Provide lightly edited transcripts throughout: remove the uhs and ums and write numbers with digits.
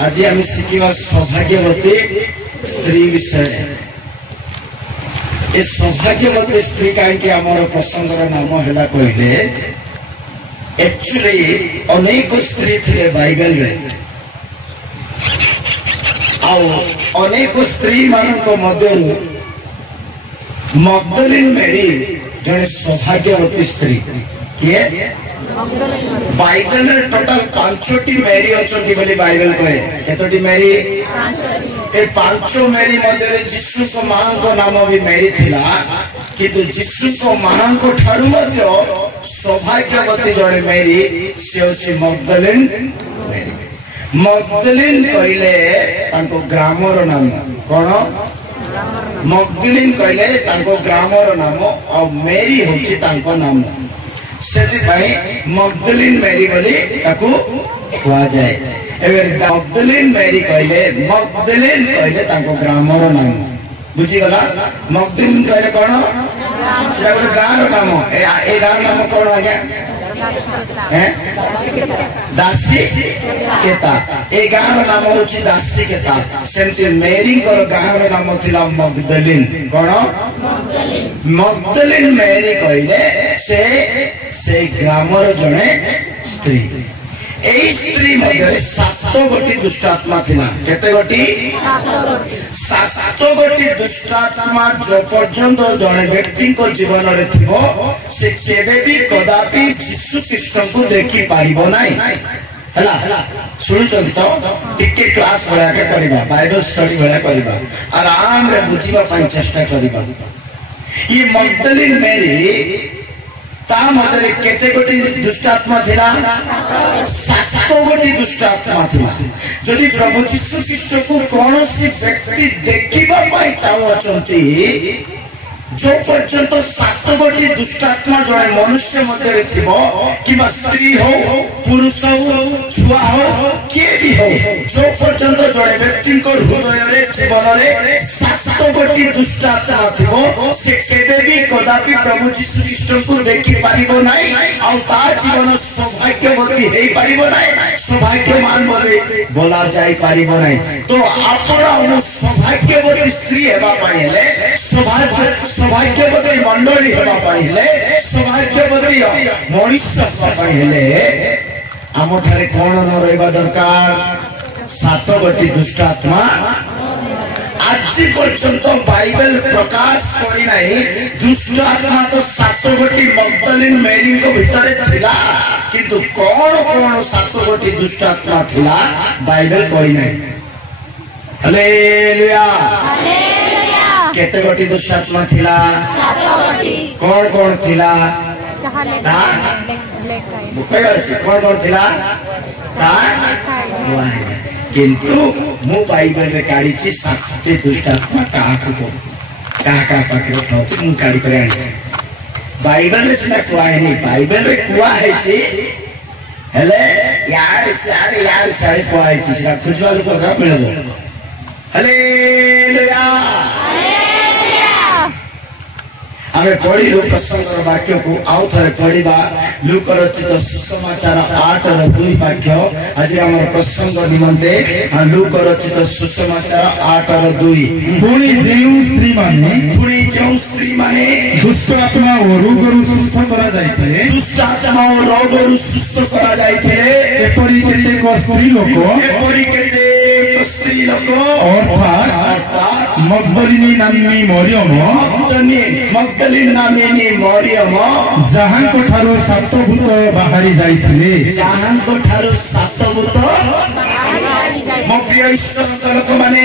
आज आम शिखा सौभाग्यवती स्त्री विषय। ये सौभाग्यवती स्त्री कहीं आम प्रसंगर नाम है कहले एक्चुअली अनेक स्त्री थे बाइबल रे अनेक स्त्री मानक मध्य मगदलीन मेरी जड़े सौभाग्यवती स्त्री किए बाइबल टोटाल 5टी मेरी अच्छा बाइबल कहे केतोटी मेरी ए 5 मेरी मध्य जीशु को मां को नाम भी मेरी थिला किंतु जीशु को मां को ठारू मध्य सौभाग्यवती जड़े मेरी से होची मगदलीन मेरी। मगदलीन कहले तांको ग्रामर नाम कौन मगदलीन कहले तांको ग्रामर नाम और मेरी होची तांको नाम से मगदलीन मेरी बोली ताकू कहा जाए। एवं मगदलीन मेरी कहले तांको ग्रामर नाम बुझीगला। मगदलीन कहले कौन से गाँव नाम ए गाँव नाम कौन आ गया दासी केता ए गाँव नाम होची दासी केता सेमती मेरी गाँव नाम थिला मगदलीन कौन मगदलीन मेरी कहले से ग्रामर जड़े स्त्री। एई स्त्री मध्य 7 गोटी दुष्टात्मा थिला केते गोटी 7 गोटी दुष्टात्मा जो पर्यंत जड़े व्यक्ति को जीवन रे थिबो से केबे भी कदापि यीशु कृष्ण को देखि पारिबो नाही हला सुनिचंती तो टिके क्लास भला के करबा बाइबल स्टडी भला करबा आराम रे बुझिबा पई चेष्टा करबा। ये मगदलीन मेरी ता मध्य केते गोटी दुष्टात्मा थिला 7 गोटी दुष्टात्मा थिला। जदि प्रभु यीशु कृष्ण को कौन सी व्यक्ति देखिबा पई चाहउचंती जो पर्यंत 7 गोटी दुष्टात्मा जड़े मनुष्य मध्य थिबो किबा स्त्री हो पुरुष हो छुआ हो किए भी हो जो पर्यंत जड़े व्यक्ति को हृदय रे जीवन रे 7 गोटी दुष्टात्मा थिबो से केबे भी कदापि प्रभु यीशु कृष्ण को देखि पारिबो नाही आ ता जीवन सौभाग्यवती हेई पारिबो नाही सौभाग्यवान बोला जाई पारिबो नाही। तो आपण सौभाग्यवती स्त्री हेबा पई हेले सौभाग्यवती मंडली हेबा पई हेले सौभाग्यवती मनुष्य हेबा पई हेले आम ठारे कौन न रहिबा दरकार 7 गोटी दुष्टात्मा। आज पर्यंत बाइबल प्रकाश करी नहीं दुष्ट आत्मा तो 7 गोटी मगदलीन मेरी को भितरे थिला किंतु कौन कौन 7 गोटी दुष्ट आत्मा थिला बाइबल कही नहीं। हालेलुया केते गोटी दुष्ट आत्मा थिला 7 कौन कौन थिला कौन कौन थिला किंतु मु बाइबल रे काढी 7 दुष्ट आत्मा कहा पाखे था मु काढी करे आनी बाइबल रे सिना कुआ है नहीं बाइबल रे कुआ है छी हेले यार सारे कुआ है छी सिना खुजवा लोक का मिलबो। हालेलुया आमे पढ़ी लू प्रसंग वाक्य को आउ थरे पढ़िबा लूक रचित सुसमाचार 8 और 2 वाक्य आज हमर प्रसंग निमंते लूक रचित सुसमाचार 8 और 2 पुणी जो स्त्री माने दुष्ट आत्मा और रोगरु सुस्थ करा जायते दुष्ट आत्मा और रोगरु सुस्थ करा जायते एपरी केते स्त्री लोक अर्थात मगदलीनी नामी मगदलीन नामी मरियम जहां को ठारो 7 भूत बाहरी जाइथिले जहां को ठारो 7 भूत मो प्रिय ईश्वर लोक माने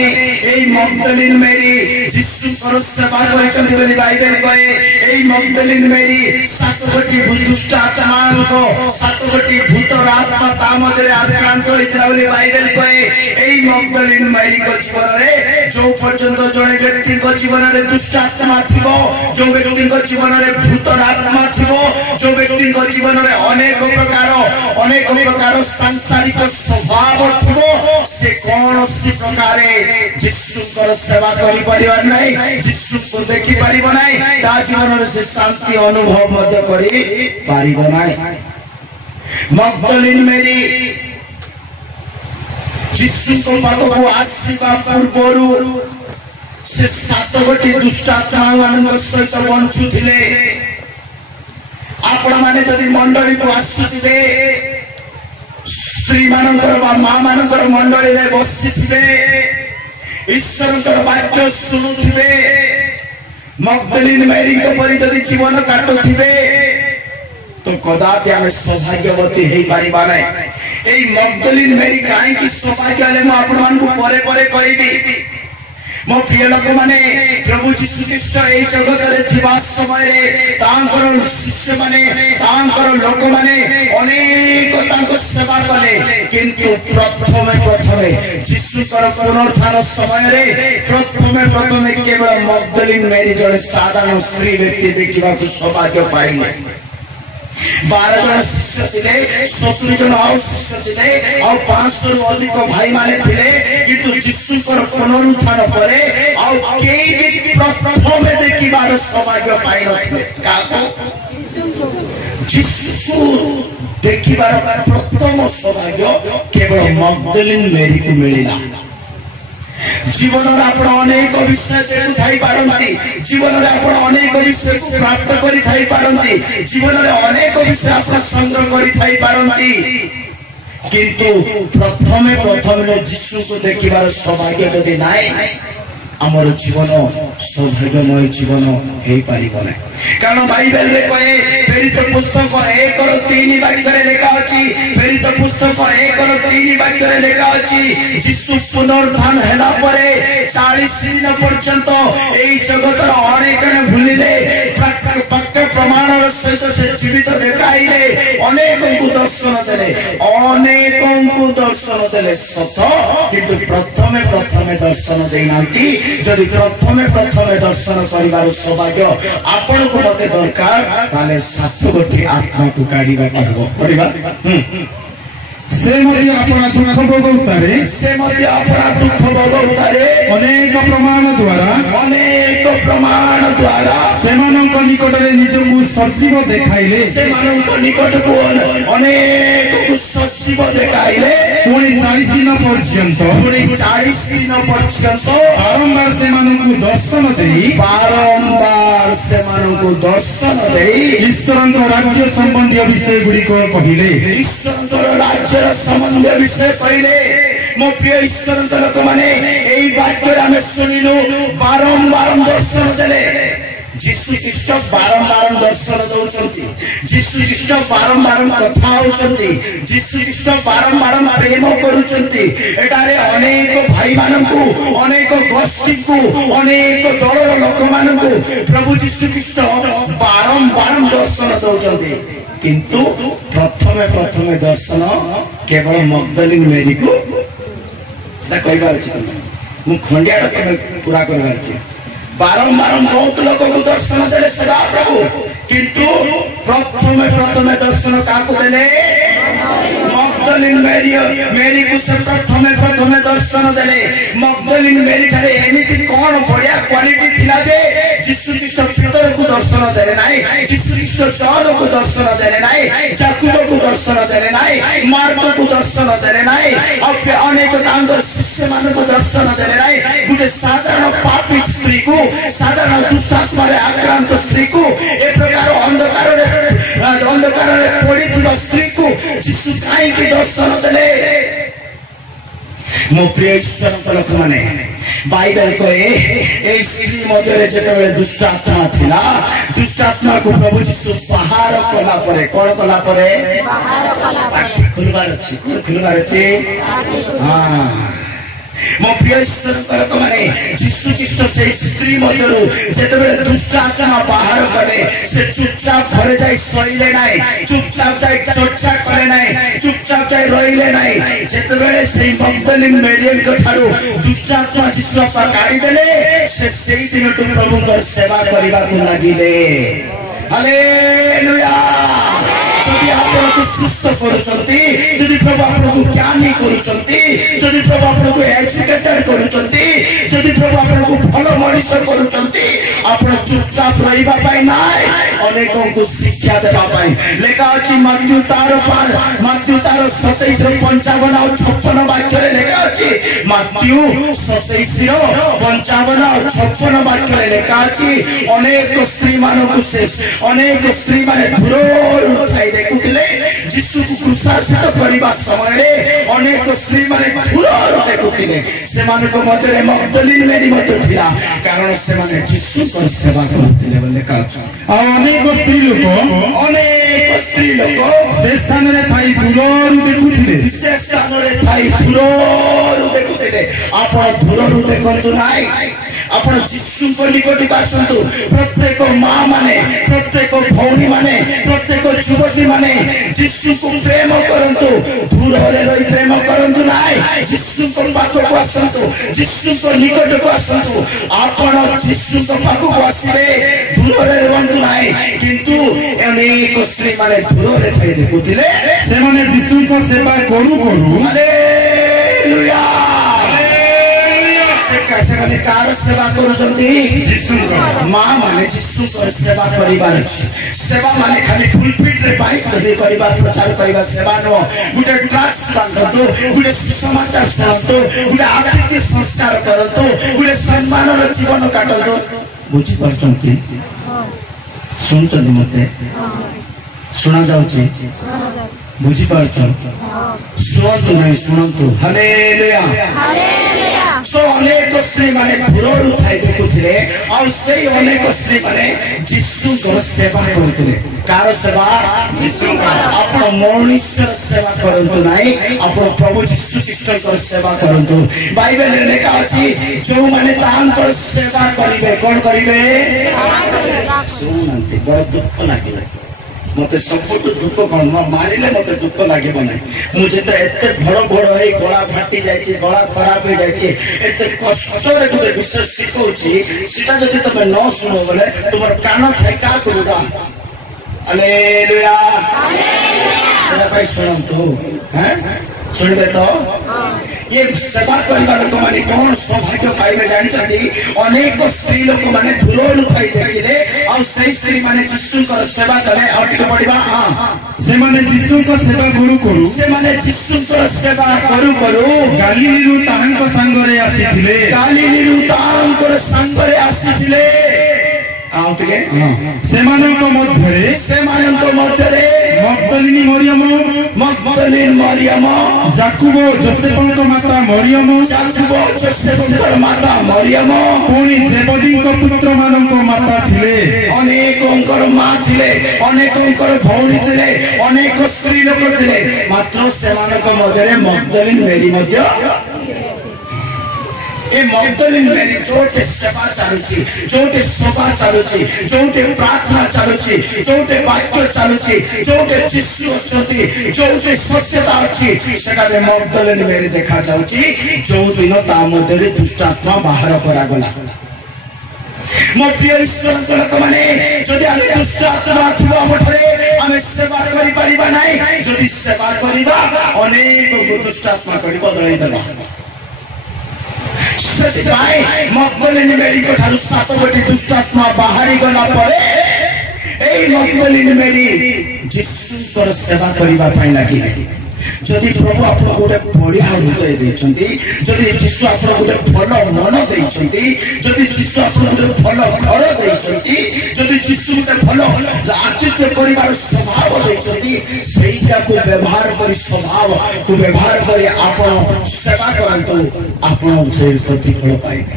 एई मगदलीन मेरी यीशु पर सेवा करछन्ती बोली बाइबल कहे एई मगदलीन मेरी 7 गोटी दुष्ट आत्मा को 7 गोटी भूत आत्मा ता मधे आक्रांत होइतला बोली बाइबल कहे एई मगदलीन मेरी को जीवन रे जो पर्यंत जड़े व्यक्ति को जीवन रे दुष्ट आत्मा थिबो जो व्यक्ति को जीवन रे भूत आत्मा थिबो जो व्यक्ति को जीवन रे अनेक प्रकार सांसारिक स्वभाव थिबो से कौन सी प्रकार यीशु को सेवा करि परिबा नै यीशु को देखि परिबा नै ता जीवन रे से शांति अनुभव मध्य करि परिबा नै। मगदलीन मेरी ଯୀଶୁଙ୍କ ପାଖକୁ ଆସିବା ପୂର୍ବରୁ ସେ 7 ଗୋଟି ଦୁଷ୍ଟାତ୍ମା ମାନଙ୍କ ସହିତ ବଞ୍ଚୁଥିଲେ। ଆପଣ ମାନେ ଯଦି ମଣ୍ଡଳୀକୁ ଆସୁଥିବେ, ସ୍ତ୍ରୀ ମାନଙ୍କର ବା ମା ମାନଙ୍କର ମଣ୍ଡଳୀରେ ବସିଥିବେ, ଈଶ୍ୱରଙ୍କର ବାକ୍ୟ ଶୁଣୁଥିବେ, ମଗ୍ଦଲିନ ମେରୀଙ୍କ ପରି ଯଦି ଜୀବନ କାଟୁଥିବେ, ତ କଦାପି ଆମେ ସୌଭାଗ୍ୟବତୀ ହେଇପାରିବା ନାହିଁ। ଏଇ ମଗ୍ଦଲିନ ମେରୀ କାହିଁକି ସୌଭାଗ୍ୟ ହେଲେ ମୁଁ ଆପଣମାନଙ୍କୁ ପରେ ପରେ କହିବି। ମୋ ପ୍ରିୟ ଲୋକମାନେ, ପ୍ରଭୁ ଯୀଶୁ ଖ୍ରୀଷ୍ଟ ଏଇ ଜଗତରେ ଥିବା ସମୟରେ ତାଙ୍କର ଶିଷ୍ୟମାନେ, ତାଙ୍କର ଲୋକମାନେ ଅନେକ ତାଙ୍କ ସେବା କଲେ, କିନ୍ତୁ ପ୍ରଥମେ ଯୀଶୁଙ୍କର ପୁନରୁତ୍ଥାନ ସମୟରେ ପ୍ରଥମେ କେବଳ ମଗ୍ଦଲିନ ମେରୀ ଜଣେ ସାଧାରଣ ସ୍ତ୍ରୀ ବ୍ୟକ୍ତି ଦେଖିବାକୁ ସୌଭାଗ୍ୟ ପାଇଲେ। 12 ଜଣ ଶିଷ୍ୟ ଥିଲେ, 70 ଜଣ ଆଉ ଶିଷ୍ୟ ଥିଲେ, ଆଉ 500ରୁ ଅଧିକ ଭାଇମାନେ ଥିଲେ, କିନ୍ତୁ ଯୀଶୁଙ୍କର ପୁନରୁତ୍ଥାନ ପରେ ଆଉ କେହି ବି ପ୍ରଥମେ ଦେଖିବାର ସୌଭାଗ୍ୟ ପାଇନଥିଲେ। କାହାକୁ? ଯୀଶୁ ଦେଖିବାର ପ୍ରଥମ ସୌଭାଗ୍ୟ କେବଳ ମଗ୍ଦଲିନ ମେରୀକୁ ମିଳିଲା। ଜୀବନରେ ଆପଣ ଅନେକ ବିଷୟ ଦେଖୁଥାଇପାରନ୍ତି, ଜୀବନରେ ଆପଣ ଅନେକ ବିଷୟକୁ ପ୍ରାପ୍ତ କରିଥାଇପାରନ୍ତି, ଜୀବନରେ ଅନେକ ବିଷୟ ଆପଣ ସଂଗ୍ରହ କରିଥାଇପାରନ୍ତି, କିନ୍ତୁ ପ୍ରଥମେ ଯୀଶୁଙ୍କୁ ଦେଖିବାର ସୌଭାଗ୍ୟ ଯଦି ନାହିଁ, ଆମର ଜୀବନ ସୌଭାଗ୍ୟମୟ ଜୀବନ ହେଇପାରିବ ନାହିଁ। କାରଣ ବାଇବେଲରେ କହେ, ପ୍ରେରିତ ପୁସ୍ତକ 1:3 ବାକ୍ୟରେ ଲେଖା ଅଛି, ପ୍ରେରିତ ପୁସ୍ତକ 1:3 ବାକ୍ୟରେ ଲେଖା ଅଛି, ଯୀଶୁ ପୁନରୁତ୍ଥାନ ହେଲା ପରେ 40 ଦିନ ପର୍ଯ୍ୟନ୍ତ ଏଇ ଜଗତର ଅନେକ ଭୁଲିଲେ, ବାକ୍ୟ ପ୍ରମାଣର ସହିତ ସେ ଜୀବିତ ଦେଖାଇଲେ, ଅନେକଙ୍କୁ ଦର୍ଶନ ଦେଲେ ସତ, କିନ୍ତୁ ପ୍ରଥମେ ଦର୍ଶନ ଦେଇନାହାନ୍ତି। ଯଦି ପ୍ରଥମେ ଦର୍ଶନ କରିବାର ସୌଭାଗ୍ୟ ଆପଣଙ୍କୁ ମତେ ଦରକାର, ତାହେଲେ 7 ଗୋଟି ଆତ୍ମାକୁ କାଢିବାକୁ ହେବ। କରିବା ସେ ମଧ୍ୟ ଆପଣା ଦୁଃଖ ଭୋଗଉତାରେ ଅନେକ ପ୍ରମାଣ ଦ୍ୱାରା ସେମାନଙ୍କ ନିକଟରେ ନିଜକୁ ସଜୀବ ଦେଖାଇଲେ, ଅନେକକୁ ସଜୀବ ଦେଖାଇଲେ। ପୁଣି 40 ଦିନ ପର୍ଯ୍ୟନ୍ତ ବାରମ୍ବାର ସେମାନଙ୍କୁ ଦର୍ଶନ ଦେଇ ଈଶ୍ୱରଙ୍କ ରାଜ୍ୟ ସମ୍ବନ୍ଧୀୟ ବିଷୟ ଗୁଡ଼ିକ କହିଲେ। ଈଶ୍ୱରଙ୍କର ରାଜ୍ୟର ସମ୍ବନ୍ଧୀୟ ବିଷୟ କହିଲେ। ମୋ ପ୍ରିୟ ଈଶ୍ୱରଙ୍କ ଲୋକମାନେ, ଏଇ ବାକ୍ୟରେ ଆମେ ଶୁଣିଲୁ ବାରମ୍ବାର ଦର୍ଶନ ଦେଲେ। ଯୀଶୁ ଖ୍ରୀଷ୍ଟ ବାରମ୍ବାର ଦର୍ଶନ ଦଉଛନ୍ତି, ଯୀଶୁ ଖ୍ରୀଷ୍ଟ ବାରମ୍ବାର କଥା ହଉଛନ୍ତି, ଯୀଶୁ ଖ୍ରୀଷ୍ଟ ବାରମ୍ବାର ପ୍ରେମ କରୁଛନ୍ତି। ଏଠାରେ ଅନେକ ଭାଇମାନଙ୍କୁ, ଅନେକ ଗୋଷ୍ଠୀକୁ, ଅନେକ ଦଳର ଲୋକମାନଙ୍କୁ ପ୍ରଭୁ ଯୀଶୁ ଖ୍ରୀଷ୍ଟ ବାରମ୍ବାର ଦର୍ଶନ ଦଉଛନ୍ତି, କିନ୍ତୁ ପ୍ରଥମେ ଦର୍ଶନ କେବଳ ମଗ୍ଦଲିନ ମେରୀକୁ। ସେଟା କହିବାର ଅଛି, ମୁଁ ଖଣ୍ଡିଆଟା କେବେ ପୁରା କରିବାର ଅଛି। ବାରମ୍ବାର ବହୁତ ଲୋକଙ୍କୁ ଦର୍ଶନ ଦେଲେ ସେବା ପ୍ରଭୁ, କିନ୍ତୁ ପ୍ରଥମେ ଦର୍ଶନ କାହାକୁ ଦେଲେ? ମଗ୍ଦଲିନ ମେରୀକୁ ସେ ପ୍ରଥମେ ଦର୍ଶନ ଦେଲେ। ମଗ୍ଦଲିନ ମେରୀ ଠାରେ ଏମିତି କଣ ବଢିଆ କ୍ୱାଲିଟି ଥିଲା ଯେ ଯୀଶୁ ଖ୍ରୀଷ୍ଟ ପିତରକୁ ଦର୍ଶନ ଦେଲେ ନାହିଁ, ଯୀଶୁ ଖ୍ରୀଷ୍ଟ ଜହନକୁ ଦର୍ଶନ ଦେଲେ ନାହିଁ, ଯାକୁବକୁ ଦର୍ଶନ ଦେଲେ ନାହିଁ, ମାର୍କକୁ ଦର୍ଶନ ଦେଲେ ନାହିଁ, ଅନେକ ତାଙ୍କ ଶିଷ୍ୟମାନଙ୍କୁ ଦର୍ଶନ ଦେଲେ ନାହିଁ। ଗୋଟେ ସାଧାରଣ ପାପୀ ସ୍ତ୍ରୀକୁ, ସାଧାରଣ ଦୁଷ୍ଟାତ୍ମାରେ ଆକ୍ରାନ୍ତ ସ୍ତ୍ରୀକୁ, ଏ ପ୍ରକାର ଅନ୍ଧକାରରେ ପଡିଥିବା ସ୍ତ୍ରୀକୁ ଯୀଶୁ କାହିଁକି ଦର୍ଶନ ଦେଲେ? ମୋ ପ୍ରିୟ ଈଶ୍ୱରଙ୍କ ଲୋକମାନେ, ବାଇବେଲ କହେ ଏଇ ସ୍ତ୍ରୀ ମଧ୍ୟରେ ଯେତେବେଳେ ଦୁଷ୍ଟାତ୍ମା ଥିଲା, ଦୁଷ୍ଟାତ୍ମାକୁ ପ୍ରଭୁ ଯୀଶୁ ବାହାର କଲା ପରେ, କଣ କଲା ପରେ? ପାଟି ଖୋଲିବାର ଅଛି, ଖୋଲିବାର ଅଛି। ମୋ ପ୍ରିୟ ଈଶ୍ୱରଙ୍କ ଲୋକମାନେ, ଯୀଶୁ ଖ୍ରୀଷ୍ଟ ସେଇ ସ୍ତ୍ରୀ ମଧ୍ୟରୁ ଯେତେବେଳେ ଦୁଷ୍ଟ ଆତ୍ମା ବାହାର କଲେ, ସେ ଚୁପଚାପ ଘରେ ଯାଇ ଶୋଇଲେ ନାହିଁ, ଚୁପଚାପ ଯାଇ ଚର୍ଚ୍ଚା କଲେ ନାହିଁ, ଚୁପଚାପ ଯାଇ ରହିଲେ ନାହିଁ। ଯେତେବେଳେ ସେଇ ମଗ୍ଦଲିନ ମେରୀଙ୍କ ଠାରୁ ଦୁଷ୍ଟ ଆତ୍ମା ଯୀଶୁ ବାପା କାଢିଦେଲେ, ସେ ସେଇ ଦିନଠୁ ପ୍ରଭୁଙ୍କର ସେବା କରିବାକୁ ଲାଗିଲେ। ହାଲେଲୁୟା। যদি আপনাকে সুস্থ করুଛନ୍ତି, যদি প্রভু আপনাকে জ্ঞানী করুଛନ୍ତି, যদি প্রভু আপনাকে এডুকেটেড করুଛନ୍ତି, যদি প্রভু আপনাকে ভালো মଣିଷ করুଛନ୍ତି, ଆପଣ चुपचाप रहिबा पाई नाय अनेकों को शिक्षा देबा पाई लेखा अछि मत्त्यु तार 27 रो 55 और 56 वाक्य रे लेखा अछि मत्त्यु 27 रो 55 और 56 वाक्य रे लेखा अछि अनेक स्त्री मानकु से अनेक स्त्री माने धुरोर उठाई देखुतिले यीशु को क्रूसासित करबा समय रे अनेक स्त्री माने धुरोर देखुतिले से मानको मधरे मगदलीन मेरी मत थिला कारण से माने यीशु को सेवा करथिले बोले का आ अनेक स्त्री लोक से स्थान रे थाई धुरोर देखुतिले से स्थान रे थाई धुरोर देखुतिले आपण धुरोर देखंतु नाई आपण यीशु को निकट आसंतु प्रत्येक मां माने प्रत्येक भौणी माने प्रत्येक युवती माने यीशु को प्रेम करंतु धुरोरे रही प्रेम करंतु नाई यीशु को पाख को आसंतु यीशु को निकट को आसंतु आपण यीशु को पाख को आसीबे धुरोरे रहंतु नाई किंतु अनेक स्त्री माने धुरोरे थाई देखुतिले से माने यीशु को सेवा करू हालेलुया कैसे कने कार सेवा करूचंती यीशु मां माने यीशु को सेवा करिबार अछि सेवा माने खाली फुलपिट रे पाई धरि करिबार प्रचार करिबा सेवा न गुटे ट्रक्स बांधतो गुटे समाचार सुनतो गुटे आध्यात्मिक संस्कार करतो गुटे सम्मानर जीवन काटतो बुझी परचंती सुनचंती मते सुना जाउची बुझी परचन सुनतु नहीं सुनतु हालेलुया सो अनेक स्त्री माने धुरोर उठाई देखुथिले और सही अनेक स्त्री माने यीशु को सेवा करथिले कार सेवा यीशु का आपण मनुष्य सेवा करंतु नाही आपण प्रभु यीशु ख्रीष्ट को सेवा करंतु बाइबल रे लिखा अछि जो माने तांकर सेवा करिवे कोन करिवे सुनंती बहुत दुख लागिला मते सबुठ दुख कोन मारिले मते दुख लागिबो नै मुझे तो एते भड़ है गला फाटी जायछि गला खराब हो जायछि एते कष्ट रे गुटे विषय सिखौछि सीता जदि तमे न सुनो बोले तुमर कान थाई का करूदा हालेलुया हालेलुया भाई सुनंतु हैं सुनबे तो ये सेवा करबा लोक माने कोन सौभाग्य पाइबे जानिछथि अनेक स्त्री लोक माने धुरोर उठाई देखिले और सही स्त्री माने यीशु को सेवा करे और टिके पड़िबा से माने यीशु को सेवा करू से माने यीशु को सेवा करू गालीलु ताहांक संगरे आसीथिले गालीलु ताहांकर संगरे आसीथिले आउतके सेमानक मध्यरे मगदलीन मरियम जाकुब जोसेफक माता मरियम पुणी जेबदीक पुत्र मानक माता थिले अनेकंकर मां थिले अनेकंकर भौणी थिले अनेक स्त्री लोक थिले मात्र सेमानक मध्यरे मगदलीन मेरी मध्य ये मगदलीन मेरी जोटे सेवा चालुची जोटे सभा चालुची जोटे प्रार्थना चालुची जोटे वाक्य चालुची जोटे यीशु अछंती जोटे सत्यता अछि सेटा रे मगदलीन मेरी देखा जाउची जो दिन ता मध्यरे दुष्टात्मा बाहर करा गला मो प्रिय ईश्वर लोक माने जदि आमे दुष्टात्मा थिबा मठरे आमे सेवा करि परिबा नै जदि सेवा करिबा अनेक दुष्टात्मा करि बदलै देबा सच्चाई मगदलीन मेरी को ठारू 7 गोटी दुष्टात्मा बाहरी गला परे एई मगदलीन मेरी यीशु पर सेवा करिबा पई लागी जदि प्रभु आपन गोटे बढ़िया हृदय देछंती जदि यीशु आपन गोटे भलो मन देछंती जदि यीशु आपन गोटे भलो घर देछंती जदि यीशु गोटे भलो आतिथ्य करिबार स्वभाव देछंती सेईटा को व्यवहार करी स्वभाव को व्यवहार करी आपन सेवा करंतु आपन से प्रतिफल पाइबे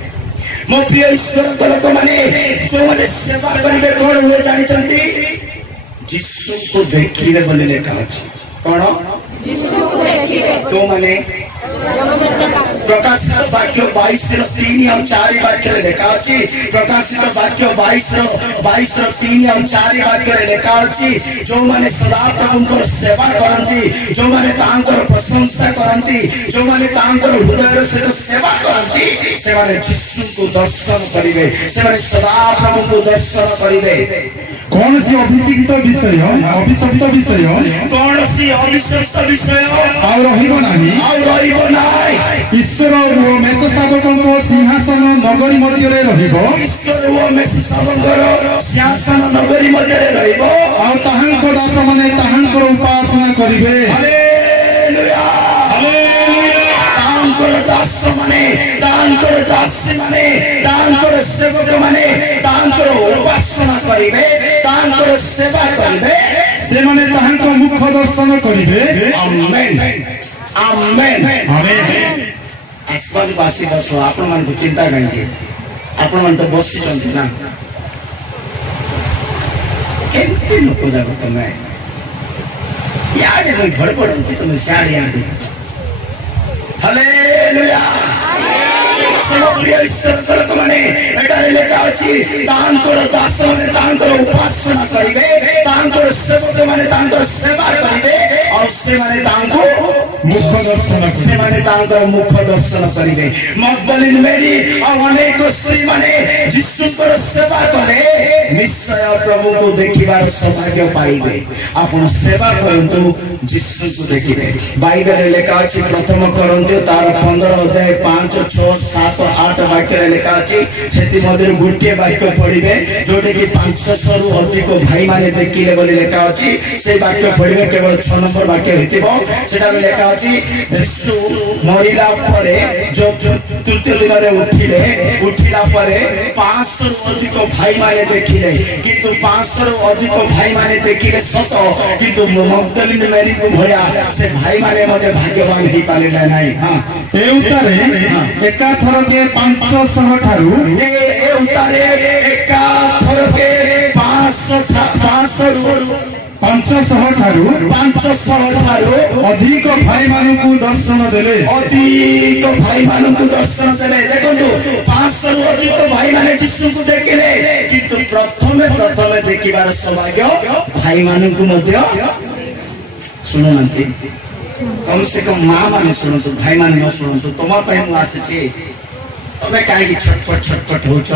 मो प्रिय ईश्वर लोक माने जो माने सेवा करिबे कोन हुए जानिचंती यीशु को देखिबे बोले लेखा अछि कोन क्यों माने प्रकाशित वाक्य 22:3 और 4 वाक्य लेखा अछि प्रकाशित वाक्य 22:3 और 4 वाक्य लेखा अछि जो माने सदा प्रभुकर सेवा करंती जो माने तांकर प्रशंसा करंती जो माने तांकर हृदय से सेवा करंती से माने यीशु को दर्शन करिवे से माने सदा प्रभु को दर्शन करिवे कौन सी अभिषिक्त विषय अभिशप्त विषय कौन सी अभिशप्त विषय ଆଉ ରହିବ ନାହିଁ ଆଉ ରହିବ ନାହିଁ। ଈଶ୍ୱର ଓ ମେଷଶାବକଙ୍କ ସିଂହାସନ ନଗରୀ ମଧ୍ୟରେ ରହିବ ଈଶ୍ୱର ଓ ମେଷଶାବକଙ୍କର ସିଂହାସନ ନଗରୀ ମଧ୍ୟରେ ରହିବ। ଆଉ ତାହାଙ୍କ ଦାସମାନେ ତାହାଙ୍କର ଉପାସନା କରିବେ। Hallelujah hallelujah. ତାଙ୍କର ଦାସମାନେ ତାଙ୍କର ଦାସୀମାନେ ତାଙ୍କର ସେବକମାନେ ତାଙ୍କର ଉପାସନା କରିବେ ତାଙ୍କର ସେବା କରିବେ। ସେମାନେ ତାହାଙ୍କ ମୁଖ ଦର୍ଶନ କରିବେ। ଆମେନ୍ ଆମେନ୍ ଆମେନ୍। ଆସବାସୀ ବସ ଆପଣମାନଙ୍କୁ ଚିନ୍ତା କାହିଁକି ଆପଣମାନେ ତ ବସିଛନ୍ତି ନା କେମିତି ଲୋକ ଯାକ ତମେ ଇଆଡେ ମୁଁ ଘର ପଡୁଛି ତମେ ସିଆଡେ ଇଆଡେ। ହାଲେଲୁୟା। ପ୍ରିୟ ଈଶ୍ୱର ଲୋକମାନେ ଏଠାରେ ଲେଖା ଅଛି ତାଙ୍କର ଦାସମାନେ ତାଙ୍କର ଉପାସନା କରିବେ ତାଙ୍କର ସେବକମାନେ ତାଙ୍କର ସେବା କରିବେ ଆଉ ସେମାନେ ତାଙ୍କୁ ମୁଖ ଦର୍ଶନ ସେମାନେ ତାଙ୍କର ମୁଖ ଦର୍ଶନ କରିବେ। ମଗଦଲିନ ମେରୀ ଆଉ ଅନେକ ସ୍ତ୍ରୀମାନେ ଯୀଶୁଙ୍କର ସେବା କଲେ ନିଶ୍ଚୟ ପ୍ରଭୁଙ୍କୁ ଦେଖିବାର ସୌଭାଗ୍ୟ ପାଇବେ। ଆପଣ ସେବା କରନ୍ତୁ ଯୀଶୁଙ୍କୁ ଦେଖିବେ। ବାଇବେଲରେ ଲେଖା ଅଛି ପ୍ରଥମ କରନ୍ତିୟ ତାର 15 ଅଧ୍ୟାୟ 5, 6, 7, 8 ବାକ୍ୟରେ ଲେଖା ଅଛି। ସେଥିମଧ୍ୟରୁ ଗୋଟିଏ ବାକ୍ୟ ପଢିବେ ଯୋଉଟା କି 500ରୁ ଅଧିକ ଭାଇମାନେ ଦେଖିଲେ ବୋଲି ଲେଖା ଅଛି। ସେଇ ବାକ୍ୟ ପଢିବେ କେବଳ 6 ନମ୍ବର ବାକ୍ୟ ହେଇଥିବ। ସେଠାରେ ଲେଖା ଅଛି ଯୀଶୁ ମରିଲା ପରେ ତୃତୀୟ ଦିନରେ ଉଠିଲା ପରେ 500ରୁ ଅଧିକ ଭାଇମାନେ ଦେଖିଲେ। କିନ୍ତୁ 500ରୁ ଅଧିକ ଭାଇମାନେ ଦେଖିଲେ ସତ କିନ୍ତୁ ମଗଦଲିନ ମେରୀଙ୍କୁ ଭଳିଆ ସେ ଭାଇମାନେ ମଧ୍ୟ ଭାଗ୍ୟବାନ ହେଇପାରିଲେ ନାହିଁ। ଏଉତାରେ ଏକାଥରକେ 500 ଠାରୁ ଏକାଥରକେ 500 ଠାରୁ ଅଧିକ ଭାଇମାନଙ୍କୁ ଦର୍ଶନ ଦେଲେ। ଅଧିକ ଭାଇମାନଙ୍କୁ ଦର୍ଶନ ଦେଲେ। ଦେଖନ୍ତୁ 500ରୁ ଅଧିକ ଭାଇମାନେ ଯୀଶୁଙ୍କୁ ଦେଖିଲେ କିନ୍ତୁ ପ୍ରଥମେ ଦେଖିବାର ସୌଭାଗ୍ୟ ଭାଇମାନଙ୍କୁ ମଧ୍ୟ ଶୁଣୁନାହାନ୍ତି। କମ ସେ କମ ମା ମାନେ ଶୁଣନ୍ତୁ ଭାଇମାନେ ନ ଶୁଣନ୍ତୁ। ତୁମ ପାଇଁ ମୁଁ ଆସିଛି ତମେ କାହିଁକି ଛଟପଟ ହଉଛ?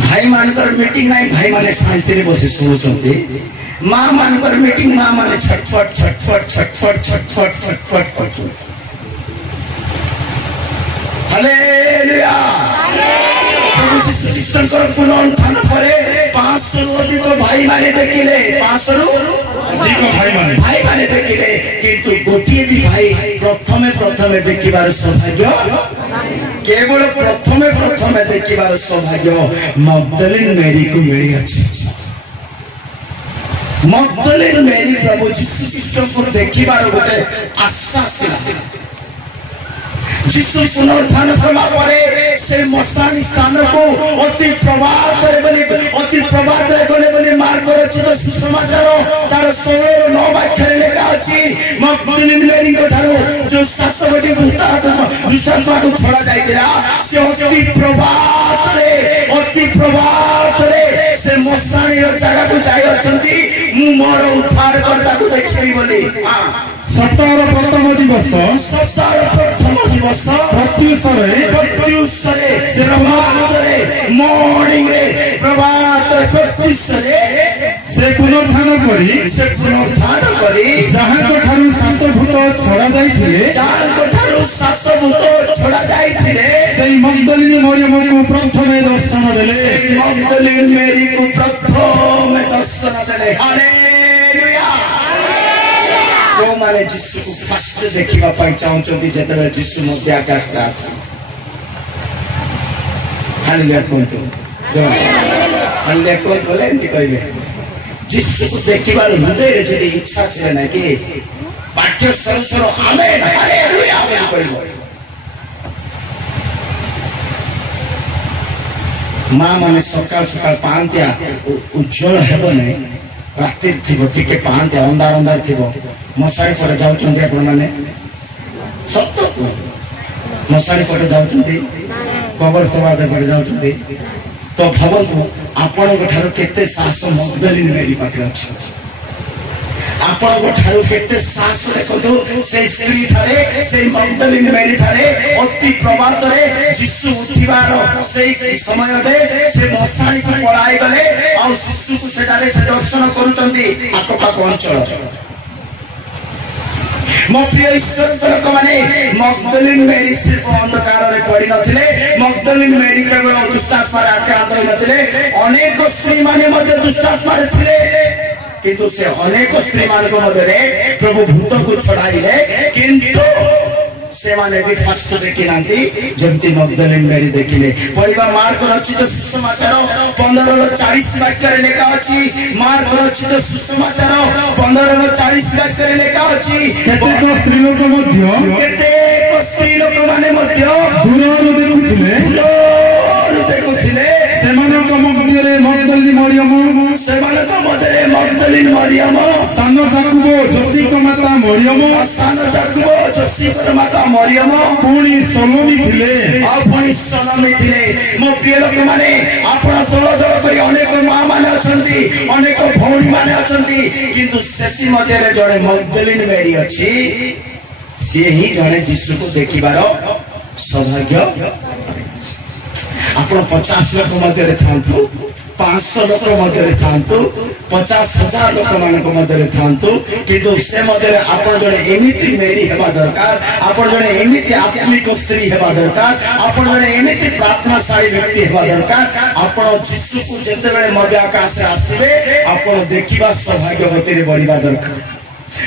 ଭାଇ ମାନଙ୍କର ମିଟିଂ ନାହିଁ ଭାଇମାନେ ଶାନ୍ତିରେ ବସି ଶୁଣୁଛନ୍ତି। ମା ମାନଙ୍କର ମିଟିଂ ମା ମାନେ ଛଟପଟ କରୁଛନ୍ତି। ହାଲେଲୁୟା। ପ୍ରଭୁ ଯୀଶୁ ଖ୍ରୀଷ୍ଟଙ୍କର ପୁନରୁତ୍ଥାନ ପରେ 500ରୁ ଅଧିକ ଭାଇମାନେ ଦେଖିଲେ। 500ରୁ ଅଧିକ ଭାଇମାନେ ଦେଖିଲେ କିନ୍ତୁ ଗୋଟିଏ ବି ଭାଇ ପ୍ରଥମେ ଦେଖିବାର ସୌଭାଗ୍ୟ କେବଳ ପ୍ରଥମେ ଦେଖିବାର ସୌଭାଗ୍ୟ ମଗଦଲିନ ମେରୀକୁ ମିଳିଅଛି। ମଗଦଲିନ ମେରୀ ପ୍ରଭୁ ଯୀଶୁ ଖ୍ରୀଷ୍ଟଙ୍କୁ ଦେଖିବାର ଗୋଟେ ଆଶା ଥିଲା। ଯୀଶୁ ପୁନରୁତ୍ଥାନ କଲା ପରେ ସେ ମଶାଣି ସ୍ଥାନକୁ ଅତି ପ୍ରଭାତରେ ଗଲେ ବୋଲି ମାର୍କ ରଚିତ ସୁସମାଚାର ତାର 16-9 ବାକ୍ୟରେ ଲେଖା ଅଛି। ମଗଦଲିନ ମେରୀଙ୍କ ଠାରୁ ଯୋଉ 7 ଗୋଟି ଦୁଷ୍ଟାତ୍ମାକୁ ଛଡା ଯାଇଥିଲା ସେ ଅତି ପ୍ରଭାତରେ ସେ ମଶାଣିର ଜାଗାକୁ ଯାଇ ଅଛନ୍ତି। ମୁଁ ମୋର ଉଦ୍ଧାରକର୍ତ୍ତାକୁ ଦେଖିବି ବୋଲି। ସପ୍ତାହର ପ୍ରଥମ ଦିବସ ପ୍ରତ୍ୟୁଷରେ ସେ ପୁନରୁତ୍ଥାନ କରି ଯାହାଙ୍କ ଠାରୁ 7 ଭୂତ ଛଡା ଯାଇଥିଲେ ସେଇ ମଗଦଲିନ ମରିୟମକୁ ପ୍ରଥମେ ଦର୍ଶନ ଦେଲେ। ମଗଦଲିନ ମେରୀକୁ ପ୍ରଥମେ ଦର୍ଶନ ଦେଲେ। ହାଲେଲୁୟା। ଯୋଉମାନେ ଯୀଶୁକୁ ଫାଷ୍ଟ ଦେଖିବା ପାଇଁ ଚାହୁଁଛନ୍ତି ଯେତେବେଳେ ଯୀଶୁ ମଧ୍ୟ ଆକାଶରେ ଆସେ। ହାଲେଲୁୟା କୁହନ୍ତୁ। ହାଲେଲୁୟା କୁହନ୍ତୁ ବୋଲେ ଏମିତି କହିବେ ଯୀଶୁକୁ ଦେଖିବାର ହୃଦୟରେ ଯଦି ଇଚ୍ଛା ଥିଲେ ନା କି ବାକ୍ୟ ସରୁ ଆମେନ୍ ହାଲେଲୁୟା ବୋଲି କହିବ। ମା ମାନେ ସକାଳ ପାହାନ୍ତିଆ ଉଜ୍ଜଳ ହେବ ନାହିଁ। ରାତିରେ ଥିବ ଟିକେ ପାହାନ୍ତିଆ ଅନ୍ଧାର ଥିବ। ମଶାଣି ପଟେ ଯାଉଛନ୍ତି ଆପଣମାନେ? ସତ ମଶାଣି ପଟେ ଯାଉଛନ୍ତି? କବର ସମାଧ ପଟେ ଯାଉଛନ୍ତି? ତ ଭାବନ୍ତୁ ଆପଣଙ୍କ ଠାରୁ କେତେ ସାହସ ମଗଦଲିନ ମେରୀ ପାଖରେ ଅଛି। आपण ठारू केते साहस देखो से स्त्री ठारे से मगदलिनी मेरी ठारे अति प्रभात रे यीशु उठिबार से समय दे से मशाणी को पळाई गले आ शिशु को सेटारे से दर्शन करूचंती आखपाख अंचल मो प्रिय ईश्वर लोक माने मगदलिनी मेरी सिर्फ अंधकार रे पड़ी नथिले मगदलिनी मेरी केवल दुष्टात्मा रे आक्रांत होई नथिले अनेक स्त्री माने मध्ये दुष्टात्मा रे थिले किंतु से अनेक स्त्री मान मध्य प्रभु भूत को छड़ाइले किंतु से माने भी फर्स्ट देखी नांती जमती मगदलिनी मेरी देखिले पढ़िबा मार्क रचित सुसमाचार 15:40 वाक्य रे लिखा अछि मार्क रचित सुसमाचार 15:40 वाक्य रे लिखा अछि केतेक स्त्री लोक माने मध्य दूरରୁ देखुथिले ସେମାନଙ୍କ ମଧ୍ୟରେ ମଗଦଲିନି ମରିୟମ ସାନ ଯାକୁବ ଯୋଶୀଙ୍କ ମାତା ମରିୟମ ପୁଣି ସଲୋମୀ ଥିଲେ ମୋ ପ୍ରିୟ ଲୋକମାନେ ଆପଣ ଦଳ ଦଳ କରି ଅନେକ ମା ମାନେ ଅଛନ୍ତି ଅନେକ ଭଉଣୀ ମାନେ ଅଛନ୍ତି କିନ୍ତୁ ସେଥି ମଧ୍ୟରେ ଜଣେ ମଗଦଲିନି ମେରୀ ଅଛି ସିଏ ହିଁ ଜଣେ ଯୀଶୁକୁ ଦେଖିବାର ସୌଭାଗ୍ୟ ଆପଣ 50 लोक मध्य थांतु 500 लोक मध्य थांतु 50,000 लोक मानक मध्य थांतु किंतु से मध्य आपण जणे एमिति मेरी हेबा दरकार आपण जणे एमिति आत्मिक स्त्री हेबा दरकार आपण जणे एमिति प्रार्थनाशाली व्यक्ति हेबा दरकार आपण यीशु को जते बेले मध्य आकाश रे आसीबे आपण देखिबा सौभाग्यवती रे बढ़िबा दरकार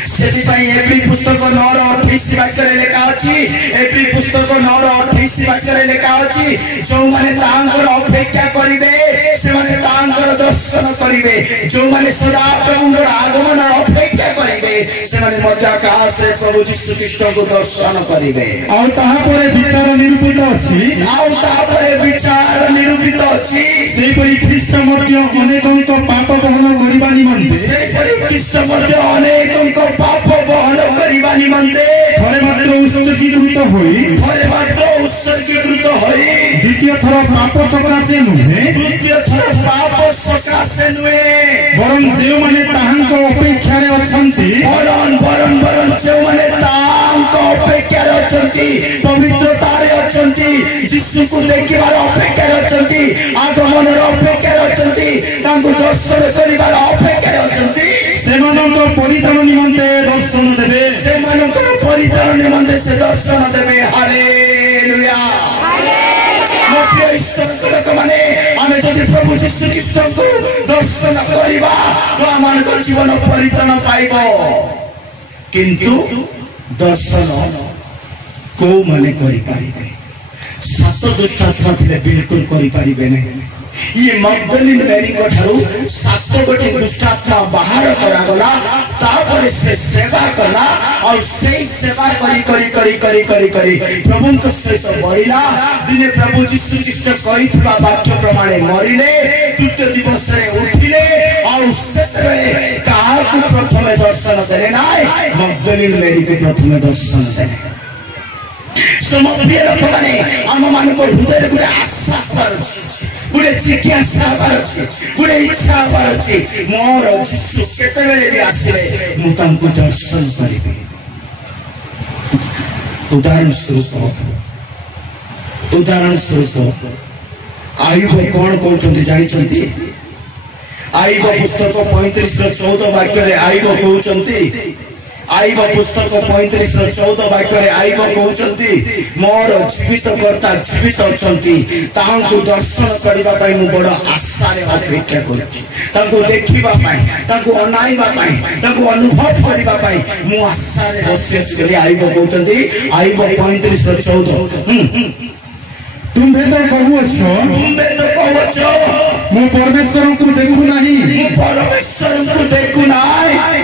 सेतिपाई एप्री पुस्तक 9:28 वाक्य रे लिखा अछि एप्री पुस्तक 9:28 वाक्य रे लिखा अछि जो माने तांकर अपेक्षा करिवे से माने तांकर दर्शन करिवे जो माने सदा प्रभुर आगमन अपेक्षा करिवे से माने मध्य आकाश रे प्रभु यीशु ख्रीष्ट को दर्शन करिवे आ ताहा परे विचार निरूपित अछि सेहि परि ख्रीष्ट मध्य अनेकंक पाप बहन करिबा निमंते सेहि परि ख्रीष्ट मध्य अनेकंक पाप बहन करिबा निमंते थरे मात्र उत्सर्गीकृत होई द्वितीय थर पाप सकाशे नुहे बरं जे माने ताहांक अपेक्षा रे अछंती बरं जे माने ताहांक अपेक्षा रे अछंती पवित्रता रे अछंती यीशु को देखिबार अपेक्षा रे अछंती आगमन रे अपेक्षा रे अछंती तांको दर्शन करिबार अपेक्षा रे अछंती सेमानक परित्राण निमंते दर्शन देबे सेमानक परित्राण निमंते से दर्शन देबे हालेलुया मोटे ईश्वर लोक माने आमे जदि प्रभु यीशु ख्रीष्ट को दर्शन करिबा तो आमानक जीवन परित्राण पाइबो किंतु दर्शन को माने करि पारिबे सात दुष्टात्मा थिले बिल्कुल करि पारिबे नहीं ये मगदलिनी मेरी ठारू 7 गोटी दुष्टात्मा बाहर करा गला तापर से सेवा कला और सही सेवा करी प्रभु को सहित बढ़िला दिने प्रभु यीशु ख्रीष्ट कहिथिबा वाक्य प्रमाणे मरिले तृतीय दिवस रे उठिले और सेतबेले काहा को प्रथम दर्शन देले नाय मगदलिनी मेरी को प्रथम दर्शन देले समप्रिय लोक माने आम मान को हृदय गुडे आशा परछि गुडे जिज्ञासा परछि गुडे इच्छा परछि मोर यीशु केतेबेले भी आसीले मु तांको दर्शन करिबे उदाहरण स्वरूप आयुब कौन कहते जानी आयुब पुस्तक 35:14 वाक्य रे आयुब कहते आईब पुस्तक 35:14 वाक्य आईब कहते मोर जीवित कर्ता जीवित अछंती तांको दर्शन करिबा पई मु बड़ आशा रे अपेक्षा करछि तांको देखिबा पई तांको अनाइबा पई तांको अनुभव करिबा पई मु आशा रे बसिस करी आईब कहते आईब 35:14 तुम्बे तो कहूछ मु परमेश्वर को देखु नाही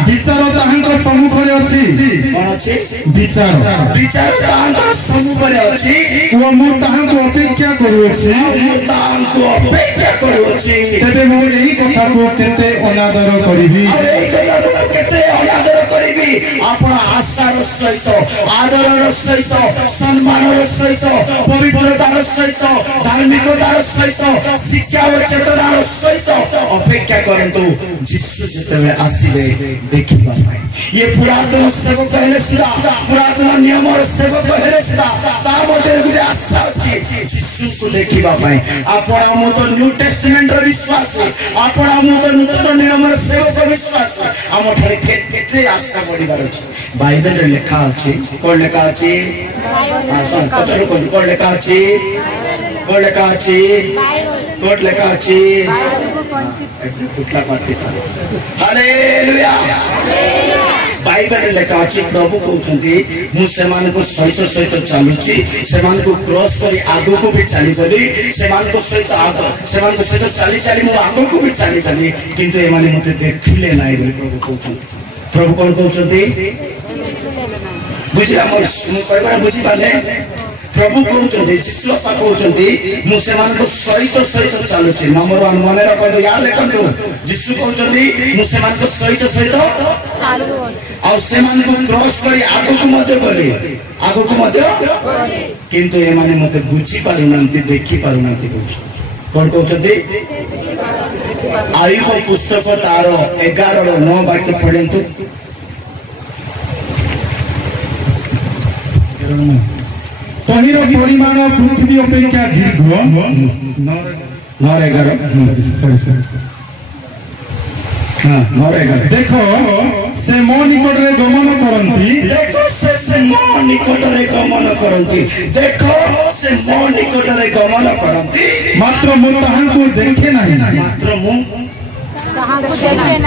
विचार ताहांको सम्मुख रे अछि कोन अछि विचार ताहांको सम्मुख रे अछि ओ मु ताहांको अपेक्षा करू अछि तबे मु एही कथा को केते अनादर करिबी भी आपण आशार सहित आदर सहित सम्मान सहित पवित्रतार सहित धार्मिकतार सहित शिक्षा और चेतनार सहित अपेक्षा करंतु यीशु जेतेबेले आसीबे देखिबा पाई ये पुरातन सेवक हेले सुदा पुरातन नियम सेवक हेले सुदा ता मध्ये गुटे आशा अछि यीशु को देखिबा पाई आपण मो तो न्यू टेस्टामेंट रो विश्वास आपण मो तो नूतन नियम सेवक विश्वास हम ठारे केते आशा बढिबार अछि बाइबल रे लिखा अछि कोन लिखा अछि पचरो कोन लिखा अछि कोन लिखा अछि कोन लिखा अछि कुटला पाटी था हालेलुया बाइबल रे लिखा अछि प्रभु कहउछंती मु सेमान को सहित सहित चालुची सेमान को क्रॉस करी आगो को भी चाली चली सेमान को सहित सेमान को सहित चाली चाली मु आगो को भी चाली चली किंतु ए माने मते देखिले नाही बोली प्रभु कहउछंती प्रभु कोन कहउछंती बुझिला मु कहबा बुझी पाले प्रभु कहउछंती यीशु आपा कहउछंती मु सेमान को सहित सहित चालुची नंबर 1 माने रखो याद रखो यीशु कहउछंती मु सेमान को सहित सहित चालू और सेमान को क्रॉस करी आगो को मध्य गले आगो को मध्य किंतु ए माने मते बुझी पारु नांती देखि पारु नांती कोन कहउछंती आयुब पुस्तक तार 11 रो 9 वाक्य पढंतु तहिर परिमाण पृथ्वी अपेक्षा दीर्घ 9:11 देखो से मो निकट रे गमन करंती देखो से मो निकट रे गमन करंती देखो से मो निकट रे गमन करंती मात्र मु ताहांकु देखे नाही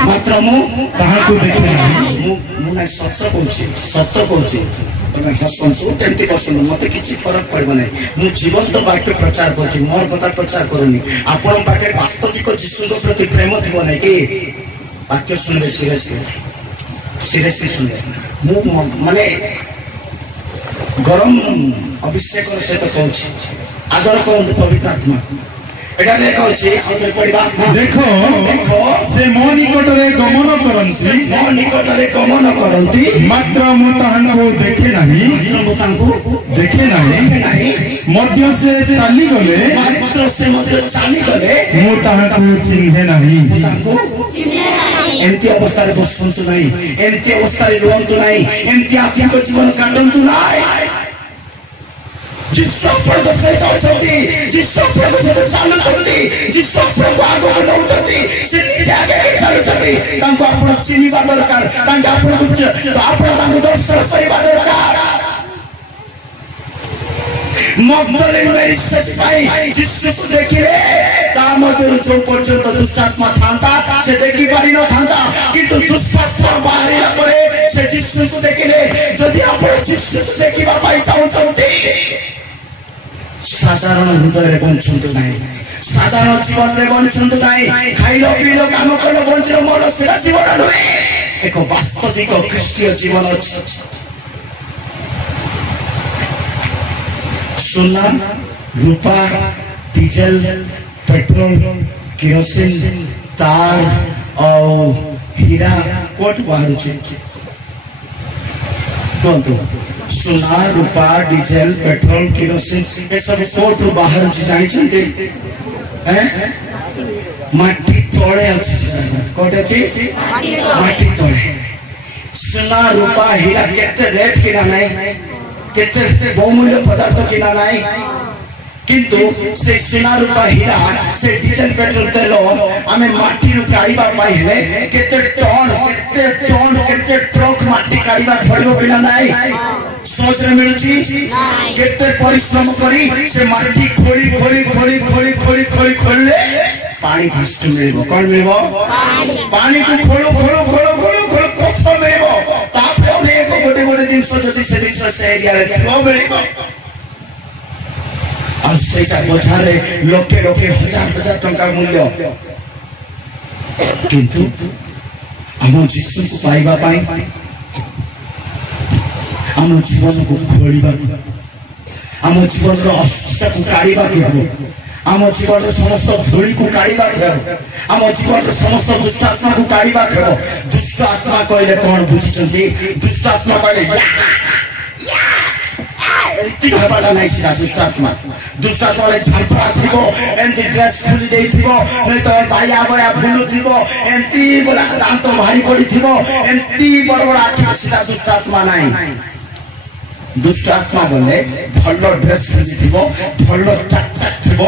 मात्र मु ताहांकु देखे नाही मु ना सच कहूची तमे हसंसु 30% मते किछि फरक पड़बो नै मु जीवंत वाक्य प्रचार करछि मोर कथा प्रचार करूनी आपण पाखे वास्तविक यीशु प्रति प्रेम थिबो नै कि वाक्य सुनबे सीरियसली सुनबे मु माने गरम अभिषेक सहित कहूछि आदर करंतु पवित्र आत्मा एटा लेखा अछि हम पढिबा देखो देखो से मो निकट रे गमन करंती मात्र मु ताहांकु देखे नाही मध्य से चाली गले मात्र से मध्य चाली गले मु ताहांकु चिन्हे नाही एंती अवस्था रे बसंतु नाही एंती अवस्था रे रुहंतु नाही एंती आत्मिक जीवन काटंतु नाही जिसको प्रभु से चलती जिसको प्रभु से चालू करती जिसको प्रभु आगो बढ़ाउती से निजे आगे चलती तांको आपण चिनिबा दरकार तांको आपण कुछ तो आपण तांको दर्शन करबा दरकार मगदलेन मेरी सच्चाई जिसको देखिले ता मधुर जो पर्यंत दुष्टात्मा थांता से देखि पारि न थांता किंतु दुष्टात्मा बाहरिला परे से जिसको देखिले जदि आपण जिसको देखिबा पाई चाहउछंती साधारण हृदय बंचुंतु नाही साधारण जीवन रे बंचुंतु नाही खाइलो पीलो काम करलो बंचिलो मन सेरा जीवन नुहे एक वास्तविक ख्रीष्टीय जीवन अछि सोना रूपा डीजल पेट्रोल केरोसिन तार और हीरा कोट बाहर छै कोंतो सोना रूपा डीजल पेट्रोल केरोसिन ये सब कोट बाहर जाई छथि हैं माटी तोड़े अछि कोट अछि माटी तोड़े सोना रूपा हीरा केते रेट किना नाही केते बहुमूल्य पदार्थ किना नाही किंतु से सोना रूपा हीरा से डीजल पेट्रोल तेल आमे माटी रु काढिबा पाई हेले केते ट्रक माटी काढिबा पड़िबो किना नाही सोच रे मिलुची केते परिश्रम करी से माटी खोली पानी फास्ट मिलबो कोन मिलबो पानी को खोलो कथ मिलबो तापे अनेक गोटे दिन जदि से दिन से एरिया रे फ्लो मिलबो और सेटा बजारे लोके हजार टंका मूल्य किंतु हम यीशु को पाइबा पाई हम जीवन को खोलिबा हम जीवन रो अवस्था को काढिबा के आम जीवन समस्त धूली को काढ़ा खेल आम जीवन समस्त दुष्ट आत्मा को काढ़ा खेल दुष्ट आत्मा कहले कौन बुझी दुष्ट आत्मा कहले नहीं सीधा दुष्ट आत्मा झांपा थो एमती ड्रेस खुली नहीं तो बाया बया भूलु थो एमती बोला दांत भारी पड़ी थो एमती बड़ बड़ आखि सीधा दुष्ट आत्मा नहीं दुष्ट आत्मा गले भल ड्रेस पिंधि भल चाक थो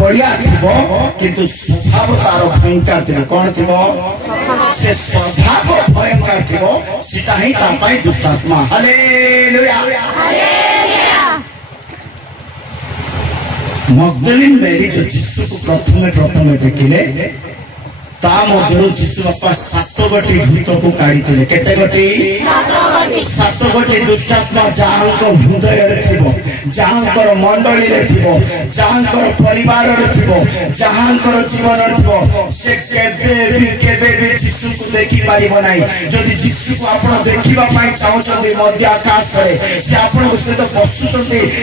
बढ़िया थो किंतु स्वभाव तार भयंकर थी कौन थी से स्वभाव भयंकर थी सीटा ही दुष्ट आत्मा हालेलुया मगदलीन मेरी जो जीसु को प्रथमे देखिले जीसु बापा 7 गोटी भूत को काढ़ी केते गोटी 7 गोटी दुष्टात्मा जहाँ हृदय जहाँ मंडली जहाँ परिवार जहाँ जीवन थी जीसु को देखी पार ना जदि जीसु को आप देखा चाहते मध्य आकाश से आपन सहित बसुंट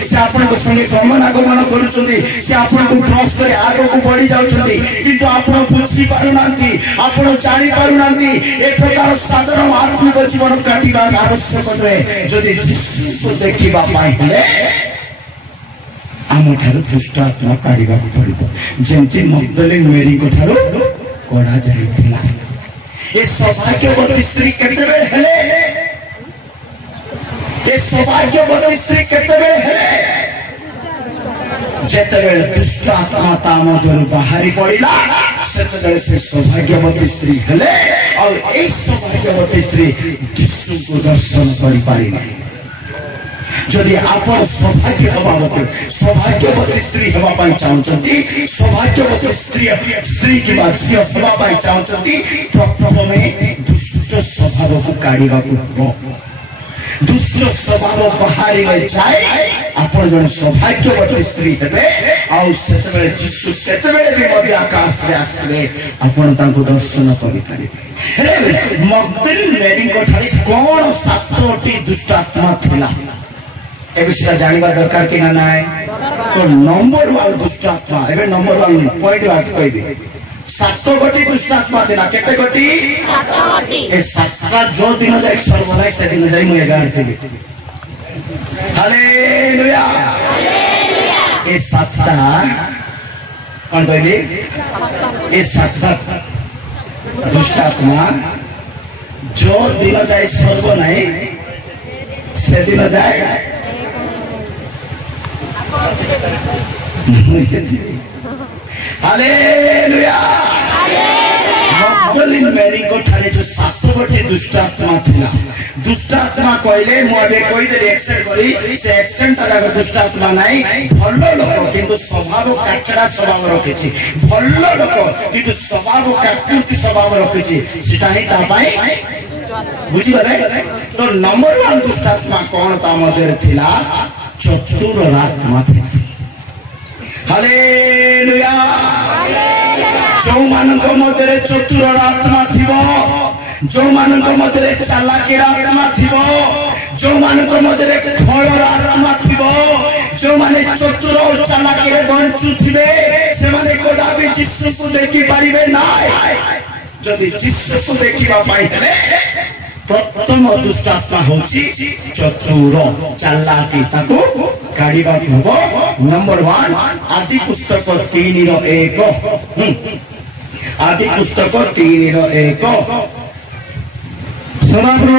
से आपन संगे गमनागमन कर क्रॉस कर आग को बढ़ी जाऊँगी किंतु आप बुझी पार आपण जानी पारुना एक प्रकार साधारण आत्मिक जीवन काटिबा आवश्यक नुहे जदि जीसु को देखा आम ठार दुष्ट आत्मा काढ़ा पड़ो जमती मगदलीन मेरी ठार कड़ा जाइथिला ए सौभाग्यवती स्त्री केतेबेले हेले ए सौभाग्यवती स्त्री केतेबेले हेले जेतेबेले दुष्ट आत्मा ता मधुर बाहरी पड़िला सेतेबेले से सौभाग्यवती स्त्री हेले और ए सौभाग्यवती स्त्री जीसु को दर्शन करि पारि नहीं जदि आप सौभाग्य सौभाग्यवती स्त्री होगा चाहते सौभाग्यवती स्त्री की झील होगा चाहते प्रथम दुष्ट स्वभाव को काढ़ा दुष्ट स्वभाव बाहर जाए आप जन सौभाग्यवती स्त्री हे जीसु से आकाश में आसले आपण दर्शन करें मगदलीन मेरी कौन 7टी दुष्ट आत्मा थिला ए विषय जानवा दरकार कि ना तो नंबर 1 दुष्ट आत्मा एबे नंबर 1 पॉइंट बात कहबी 7 गोटी दुष्ट आत्मा थिला केते गोटी 7 गोटी ए 7टा जो दिन जाय सर्वनाय से दिन जाय मु 11 थी हालेलुया ए 7टा कौन कहली ए 7टा दुष्ट आत्मा जो दिन जाय सर्वनाय से दिन जाय हालेलुया मगदलीन मेरी को ठारे जो 7 गोटी दुष्ट आत्मा थिला दुष्ट आत्मा कहले मु एबे कहि दे एक्सेप्ट करी से एक्सेप्ट तरह दुष्ट आत्मा नाही भलो लोक किंतु स्वभाव काचड़ा स्वभाव रखिछि भलो लोक किंतु स्वभाव काकुति स्वभाव रखिछि सिटा ही ता पाई बुझी गले तो नंबर 1 दुष्ट आत्मा कोन ता मधे थिला चतुर आत्मा थिला हालेलुया जो मानक मधे चतुर आत्मा थिबो जो मानक मधे चालाकी आत्मा थिबो जो मानक मधे खल आत्मा थिबो जो माने चतुर और चालाकी रे बंचु थिबे से माने कदापि जीसु को देखि पारिबे नाय जदि जीसु को देखिबा पाई प्रथम दुष्ट आत्मा होची चतुर चालाकी ताको काढ़ा हबो नंबर 1 आदि पुस्तक 3:1 आदि पुस्तक 3:1 सदाप्रभु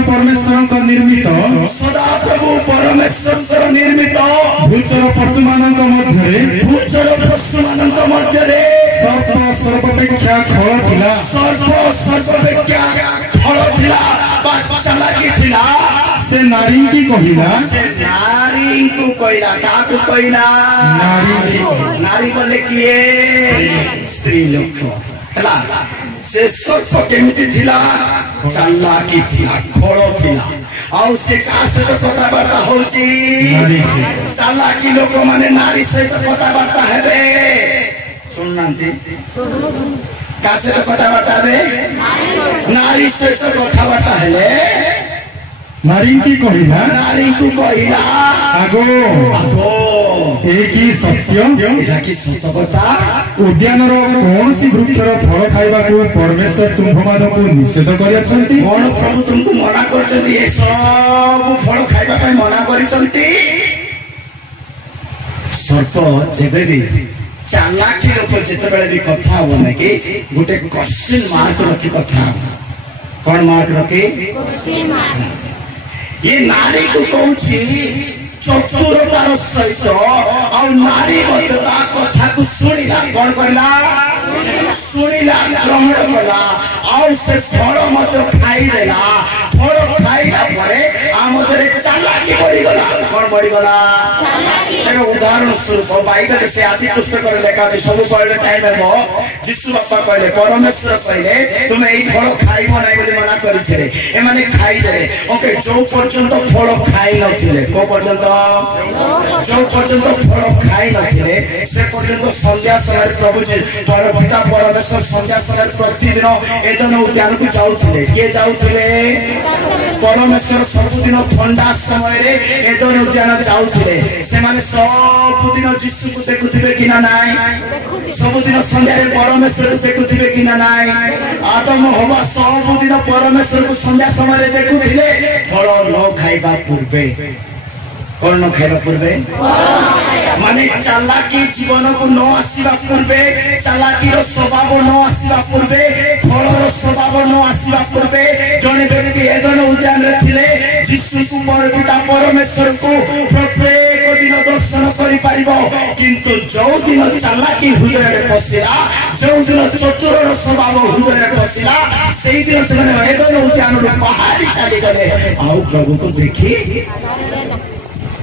परमेश्वर निर्मित भूचर पशु मान मध्य सर्वपेक्षा खल थिला सर्वपेक्षा खल थिला चालाकी थिला से नारी की कहिला नारी को कहला काकु कहला नारी बोले किए स्त्री लोक हला से सर्प केमिति थिला चालाकी थिला खल थिला आउ से का सहित कथबार्ता होची चालाकी लोक माने नारी सहित कथबार्ता हेबे सुननांती का सहित कथबार्ता हेबे नारी सहित कथबार्ता हेले नारी की कहिला नारी को कहिला आगो आगो ଏକି ସତ୍ୟ ଏଟା କି ସତ କଥା। ଉଦ୍ୟାନର କୌଣସି ବୃକ୍ଷର ଫଳ ଖାଇବାକୁ ପରମେଶ୍ୱର ତୁମ୍ଭମାନଙ୍କୁ ନିଷେଧ କରିଅଛନ୍ତି? କଣ ପ୍ରଭୁ ତୁମକୁ ମନା କରିଛନ୍ତି? ଏ ସବୁ ଫଳ ଖାଇବା ପାଇଁ ମନା କରିଛନ୍ତି? ସର୍ପ ଯେବେ ବି ଚାଲାକି ଲୋକ ଯେତେବେଳେ ବି କଥା ହବ ନା କି ଗୋଟେ କ୍ୱେଶ୍ଚିନ୍ ମାର୍କ ରଖି କଥା ହବ। କଣ ମାର୍କ ରଖି? ये नारी को कौची चतुरतार सहित और नारी मध्य कथा को शुणिला कौन करला शुणिला ग्रहण कला और से फल मत खाई देला। फल खाइला परे आमदरे चालाकी बढ़ी गला। कौन बढ़ी गला? एगो उदाहरण स्वरूप बाइबल से आसी पुस्तक रे लेखा अछि सब पढ़ले टाइम हेबो। यीशु बापा कहले परमेश्वर कहले तुमे एई फल खाइबो नै बोली मना करिथिले। ए माने खाइ देले। ओके जो पर्यंत फल खाइ नथिले को पर्यंत जो पर्यंत फल खाइ नथिले से पर्यंत संध्या समय प्रभु जी पिता परमेश्वर संध्या समय प्रतिदिन एदन उद्यान को जाउथिले। के जाउथिले? परमेश्वर सबुदिन ठंडा समय रे एदन उद्यान जाउथिले। से माने सबुदिन यीशु को देखुथिबे कि ना नाइ? सबुदिन संध्या रे परमेश्वर को देखुथिबे कि ना नाइ? आदम हवा सबुदिन परमेश्वर को संध्या समय रे देखुथिले। फल न खाइबा पूर्वे कौन न खाइबा पूर्वे माने चालाकी जीवन को न आसीबा पूर्वे चालाकी रो स्वभाव न आसीबा पूर्वे फल रो स्वभाव न आसीबा पूर्वे जने व्यक्ति एदन उद्यान रे थिले यीशु को पिता परमेश्वर को प्रत्येक दिन दर्शन करि पारिबो। किंतु जो दिन चालाकी हृदय रे पसिला जो दिन चतुर रो स्वभाव हृदय रे पसिला सेही दिन से एदन उद्यान रो बाहर चली गले आउ प्रभु को देखी।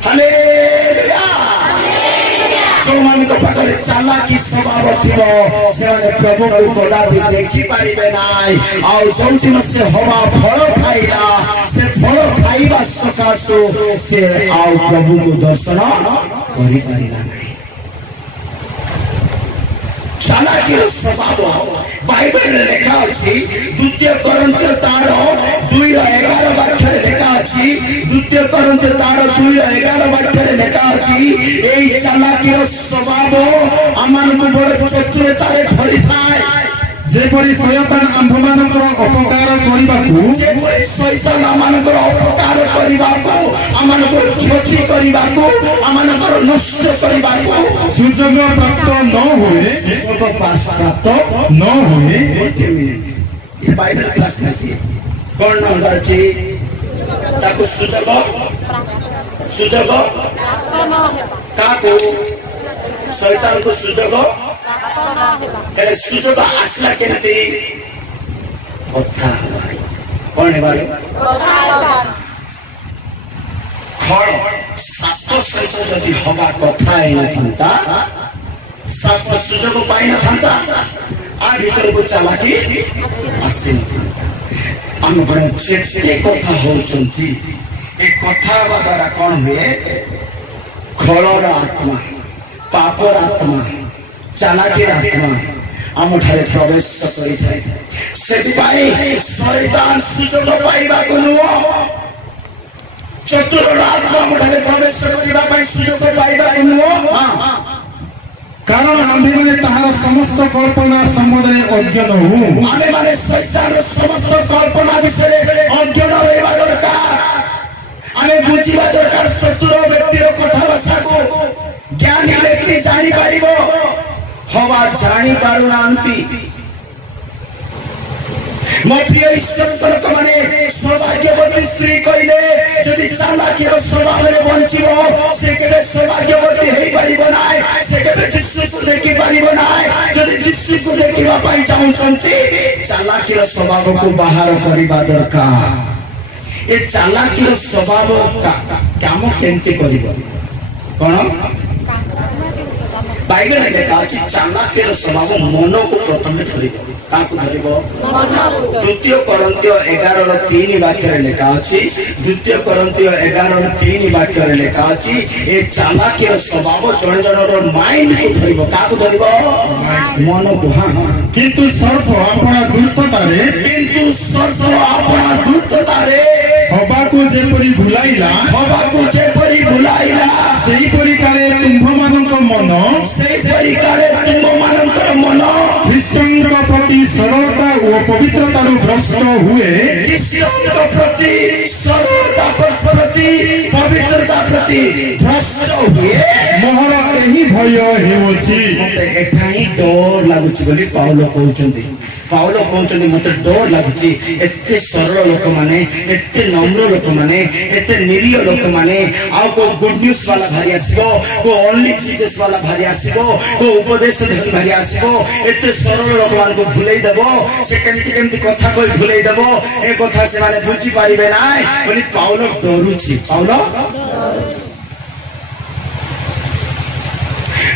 हालेलुया। जो मान को पाखरे चालाकी स्वभाव थिबो से प्रभु को कदापि देखि पारिबे नाइ। आ जो दिन से हवा फल खाइला से फल खाइबा सकाशो से आ प्रभु को दर्शन करि पारिला नाइ। चालाकी स्वभाव बाइबल रे लेखा अछि। द्वितीय कोरिन्थियो 2:11 वाक्य रे लेखा अछि। द्वितीय कोरिन्थियो 2:11 वाक्य रे लेखा अछि। एई चालाकी स्वभाव आमान को बड़ चतुरता रे धरि थाए। जेपरि शयतान आम्भमानकर अपकार करिबाकू जेपरि शयतान आमानकर अपकार करिबाकू आमानकर क्षति करिबाकू आमानकर नष्ट करिबाकू सुजोग प्राप्त न होए सुजोग प्राप्त न होए। ये बाइबल क्लास नहीं कौन नंबर छी ताको सुजोग सुजोग काको शयतान को सुजोग तेरे सुजोग आसला केमती कथा कौन है बारे खड़ सात सहित जदि हवा कथा ना था सात सुजोग पाई ना था आ भीतर को चालाकी आसी आम बड़े जेते कथा होचंती ए कथा द्वारा कौन हुए खड़र आत्मा पापर आत्मा चालाकी आत्मा आम ठारे प्रवेश करिथाय। सेतिपाई शैतान सुजोग पाइबा को नुह चतुर आत्मा आम ठारे प्रवेश करिबा पई सुजोग पाइबा को नुह। कारण आम्भे माने ताहार समस्त कल्पना संबंधरे अज्ञान हूँ। आमे माने शैतान समस्त कल्पना विषय अज्ञान रहबा दरकार। आमे बुझिबा दरकार चतुर व्यक्तिर कथा भाषा को ज्ञानी व्यक्ति जानी पारिबो हवा जानी पारु नांती। मो प्रिय ईश्वर माने सौभाग्यवती स्त्री कहले जदि चालाकी स्वभाव रे बंचिबो से केबे सौभाग्यवती हेई पारिबो नाय से केबे यीशु को देखि पारिबो नाय। जदि यीशु को देखिबा पई चाहुचंती चालाकी स्वभाव को बाहर करिबा दरकार। ए चालाकी स्वभाव काम केमती करिबो कोन बाइबल में लिखा अछि चालाकी स्वभाव मन को प्रथम धरिबो काकु धरिबो द्वितीय कोरिन्थियो 11:3 वाक्य रे लिखा अछि। द्वितीय कोरिन्थियो 11:3 वाक्य रे लिखा अछि ए चालाकी स्वभाव जण जणर माइंड को धरिबो काकु धरिबो मन को। हां किंतु सर्प अपना दुर्ततारे हवा को जेपरि भुलाइला सेही परि काले तुम्भमान मन से परिकारे तुम मानकर मन ख्रीष्टଙ୍କ प्रति सरलता और पवित्रता भ्रष्ट हुए ख्रीष्टଙ୍କ प्रति सरलता प्रति पवित्रता प्रति भ्रष्ट हुए मोहर यही भय हेउछि मते एठा ही डर लागुछि बोली पाउलो कहउछन्ती पाउलो कहउछन्ती मते डर लागुछि एते सरल लोक माने एते नम्र लोक माने एते निरीह लोक माने आ को गुड न्यूज वाला भारी आसीबो को ओनली जीसस वाला भारी आसीबो को उपदेश धन भारी आसीबो एते सरल लोक मान को भुलेई देबो से केमती कथा कोई भुलेई देबो ए कथा से माने बुझी पारिबे नाय बोली पाउलो डरुछि पाउलो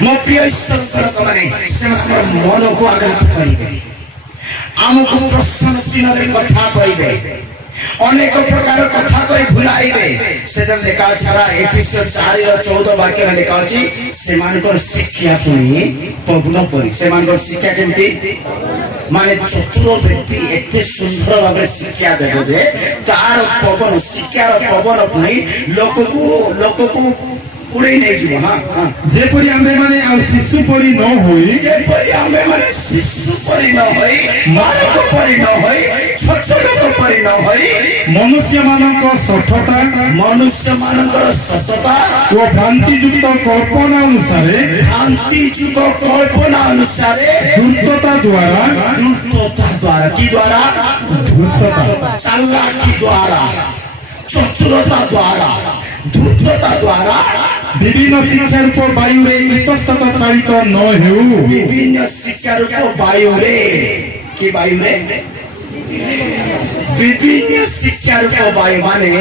मो प्रिय ईश्वर माने से मन को आघात करिबे आमको प्रश्न चिन्ह रे कथा कहिबे अनेक प्रकार कथा कहि भुलाइबे सेदम लेखा छरा एपिसोड 4 और 14 वाक्य में लेखा अछि सेमानकर शिक्षा पुनी पवन परि सेमानकर शिक्षा केमती माने चतुर व्यक्ति एते सुंदर भाबे शिक्षा देबो जे तार पवन शिक्षार पवन पुनी लोक को उड़े नहीं जीव हां जेपरि आमे माने आ शिशु परि न होई जेपरि आमे माने शिशु परि न होई बालक परि न होई छोट लोक परि न होई मनुष्य मानक सठता ओ भ्रांति युक्त कल्पना अनुसारे धूर्तता द्वारा की द्वारा धूर्तता चालाकी द्वारा चतुरता द्वारा धूर्तता द्वारा विभिन्न शिक्षा रूप वायु रे इतस्तत चालित न हेउ विभिन्न शिक्षा रूप वायु रे की वायु रे विभिन्न शिक्षा रूप वायु माने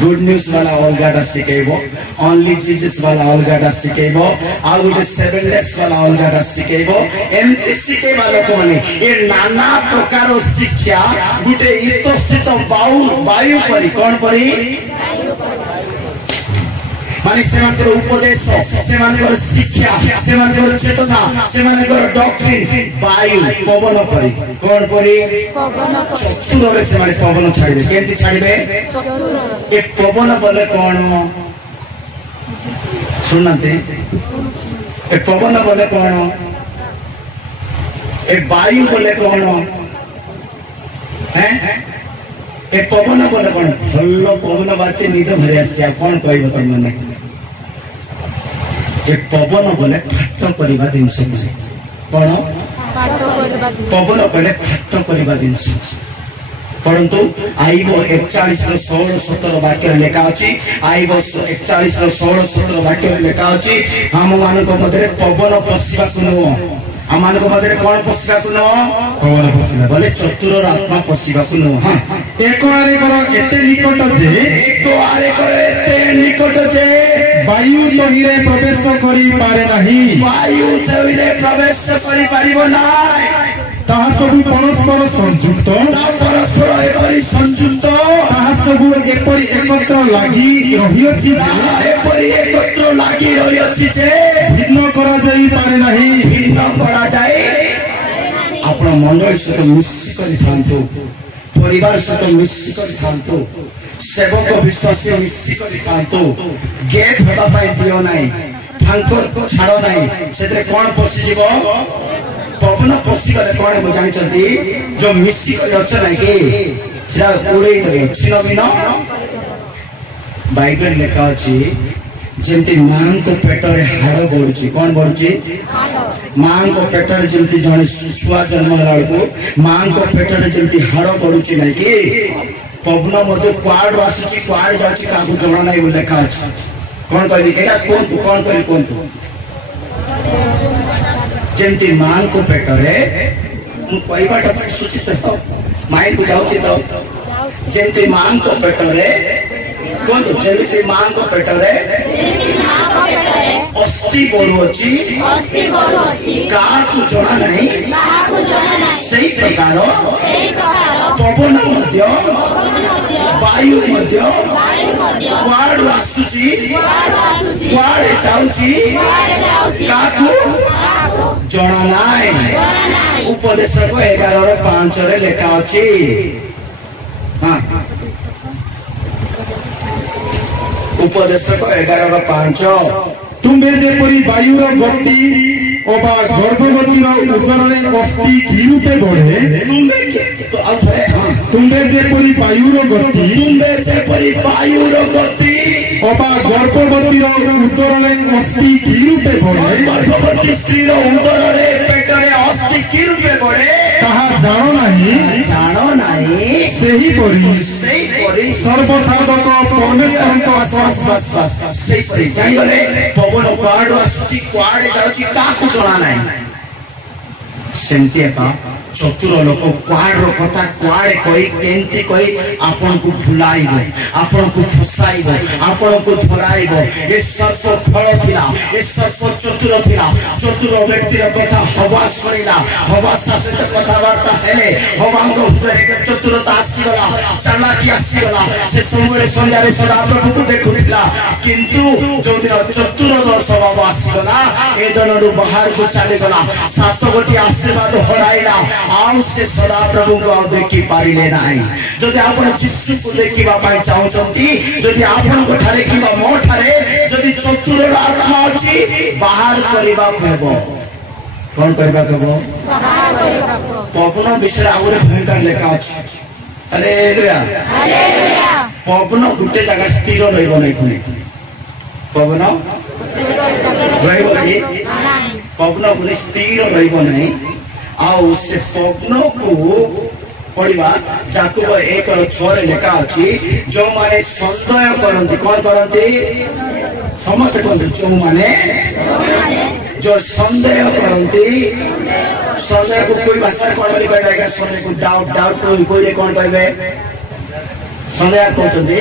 गुड न्यूज वाला अलगाटा शिखेबो ओनली जीसस वाला अलगाटा शिखेबो आ गुटे 7 डेज वाला अलगाटा शिखेबो एमती शिखेबा लोक माने ए नाना प्रकार शिक्षा गुटे इतस्थित वायु परि कोन परि माने सेमानकर उपदेश सेमानकर शिक्षा सेमानकर चेतना सेमानकर डॉक्ट्रिन वायु पवन परि कोन परि पवन चतुर रे सेमाने पवन छाड़िबे केंति छाड़िबे ए पवन बोले कोन सुनते ए पवन बोले कोन ए वायु बोले कोन हैं ए पवन बोले कोन भल्लो पवन बाचे निद भरे आसे कोन कहबो त माने ए पवन बोले फाट करबा दिन से कोन पवन बोले फाट करबा दिन से परंतु आईबो 41 रो 16 17 वाक्य लेखा अछि आईबो 41 रो 16 17 वाक्य लेखा अछि हम मानको मधे पवन पसिबा सुनो हम मानको मधे कोन पसिबा सुनो पवन पसिबा बोले चतुर आत्मा पसिबा सुनो हां एक आरे कर एते निकट जे वायु तहिरे प्रवेश करि पारे नाही वायु तहिरे प्रवेश करि पारिबो नाही ताहा सबु परस्पर संयुक्त परस्पर एपरि संयुक्त ताहा सबु एपरि एकत्र लागि रहियछि एपरि एकत्र लागि रहियछि जे भिन्न करा जाई पारे नाही भिन्न करा जाई आपण मंडल सहित मिश्र करि थांतो परिवार सहित मिश्र करि थांतो सेवक विश्वासी मिश्र करि थांतो गेट हेबा पाई दियो नाही थांकर को छाड़ो नाही सेते कोन पसि जीवो पवन पसी गले कोन हो जानि चंती जो मिसी को लक्ष नाही के सेरा उड़े देबे छिनो बिनो बाइबल लेखा अछि जेंति मां को पेटरे हाड़ बढुची कोन बढुची मां को पेटरे जेंति जने छुआ जन्म लाको मां को पेटरे जेंति हाड़ बढुची नाही के पवन मते क्वाड आसुची क्वाड जाची काकू जणा नाही बोल लेखा अछि कोन कहली एटा कोन कहली कोन जेंति मां को पेटरे मु कहबाटा पर सूचित हो माइंड को जाउची तो जेंति मां को पेटरे कोन तो जेंति मां को पेटरे अस्थि बढुची काकू जणा नाही सही प्रकार पवन मध्य वायु मध्य क्वाड आसुची क्वाड जाउची काकू जणा नाय उपदेश को 11:5 रे लेखा अछि हां उपदेशक 11:5 तुमे जेपरी वायुर गति अबा गर्भवती उदर अस्थि की रूपे बढ़े तुमे जेपरी वायुर गति अबा गर्भवती उदर अस्थि की रूपे बढ़े गर्भवती स्त्री उदर पेटरे अस्थि की रूपे बढ़े ताहा जानो नाही सेही परी सर्वसाधक परमेश्वर जाइगले पवन कुआड़ आसुची कुआड़े जाउची काकु जणा नाही सेंती एका चतुर लोक कुआड़ कथा कुआड़े कही केंती कही आपन को भुलाइबो आपन को फसाइबो आपन को धराइबो ए सर्प फल थिला ए सर्प चतुर थिला चतुर व्यक्तिर कथा हवा सुनिला हवा सासत कथा वार्ता हेले हवांग हृदय चतुरता आसीगला चालाकी आसीगला से समूरे संजारे सदा प्रभु को देखुथिला किंतु जो दिन चतुर स्वभाव आसीगला ए दनरु बाहर को चले गला सात गोटी आशीर्वाद हराइला आउ से सदा प्रभु को देखि पारिले नाही जदि आपण यीशु को देखिबा पाई चाहउछंती जदि आपण को ठारे किबा मो ठारे जदि चतुर आत्मा अछि बाहर करबा कहबो कोन करबा कहबो बाहर करबा पवन विषय आउरे भयंकर लेखा अछि हालेलुया पवन गुटे जगह स्थिर रहइबो नै कोने पवन रहइबो कि पवन गुटे स्थिर रहइबो नै आउ से स्वप्न को पढ़िबा याकूब 1:6 लेखा अछि जो माने संदेह करंती कोन करंती समस्त कोन जो माने जो संदेह करंती संदेह को कोई भाषा कोन बोली कहबा संदेह को डाउट कोई कोन कहबे संदेह कहते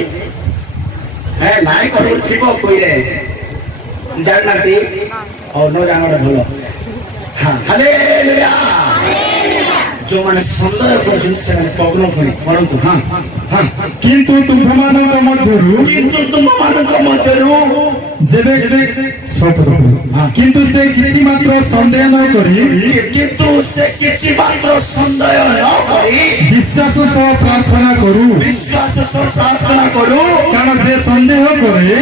है नाई कोन थिबो कोई रे जाननाती और न जानडा भलो हां हालेलुया जो माने संदेह करछन से पवन कोनी परंतु हां हां किंतु तुममानक मध्यरु जेबे किंतु से किछि मात्र संदेह न करी किंतु से किछि मात्र संदेह न करी विश्वास सह प्रार्थना करू कारण जे संदेह करे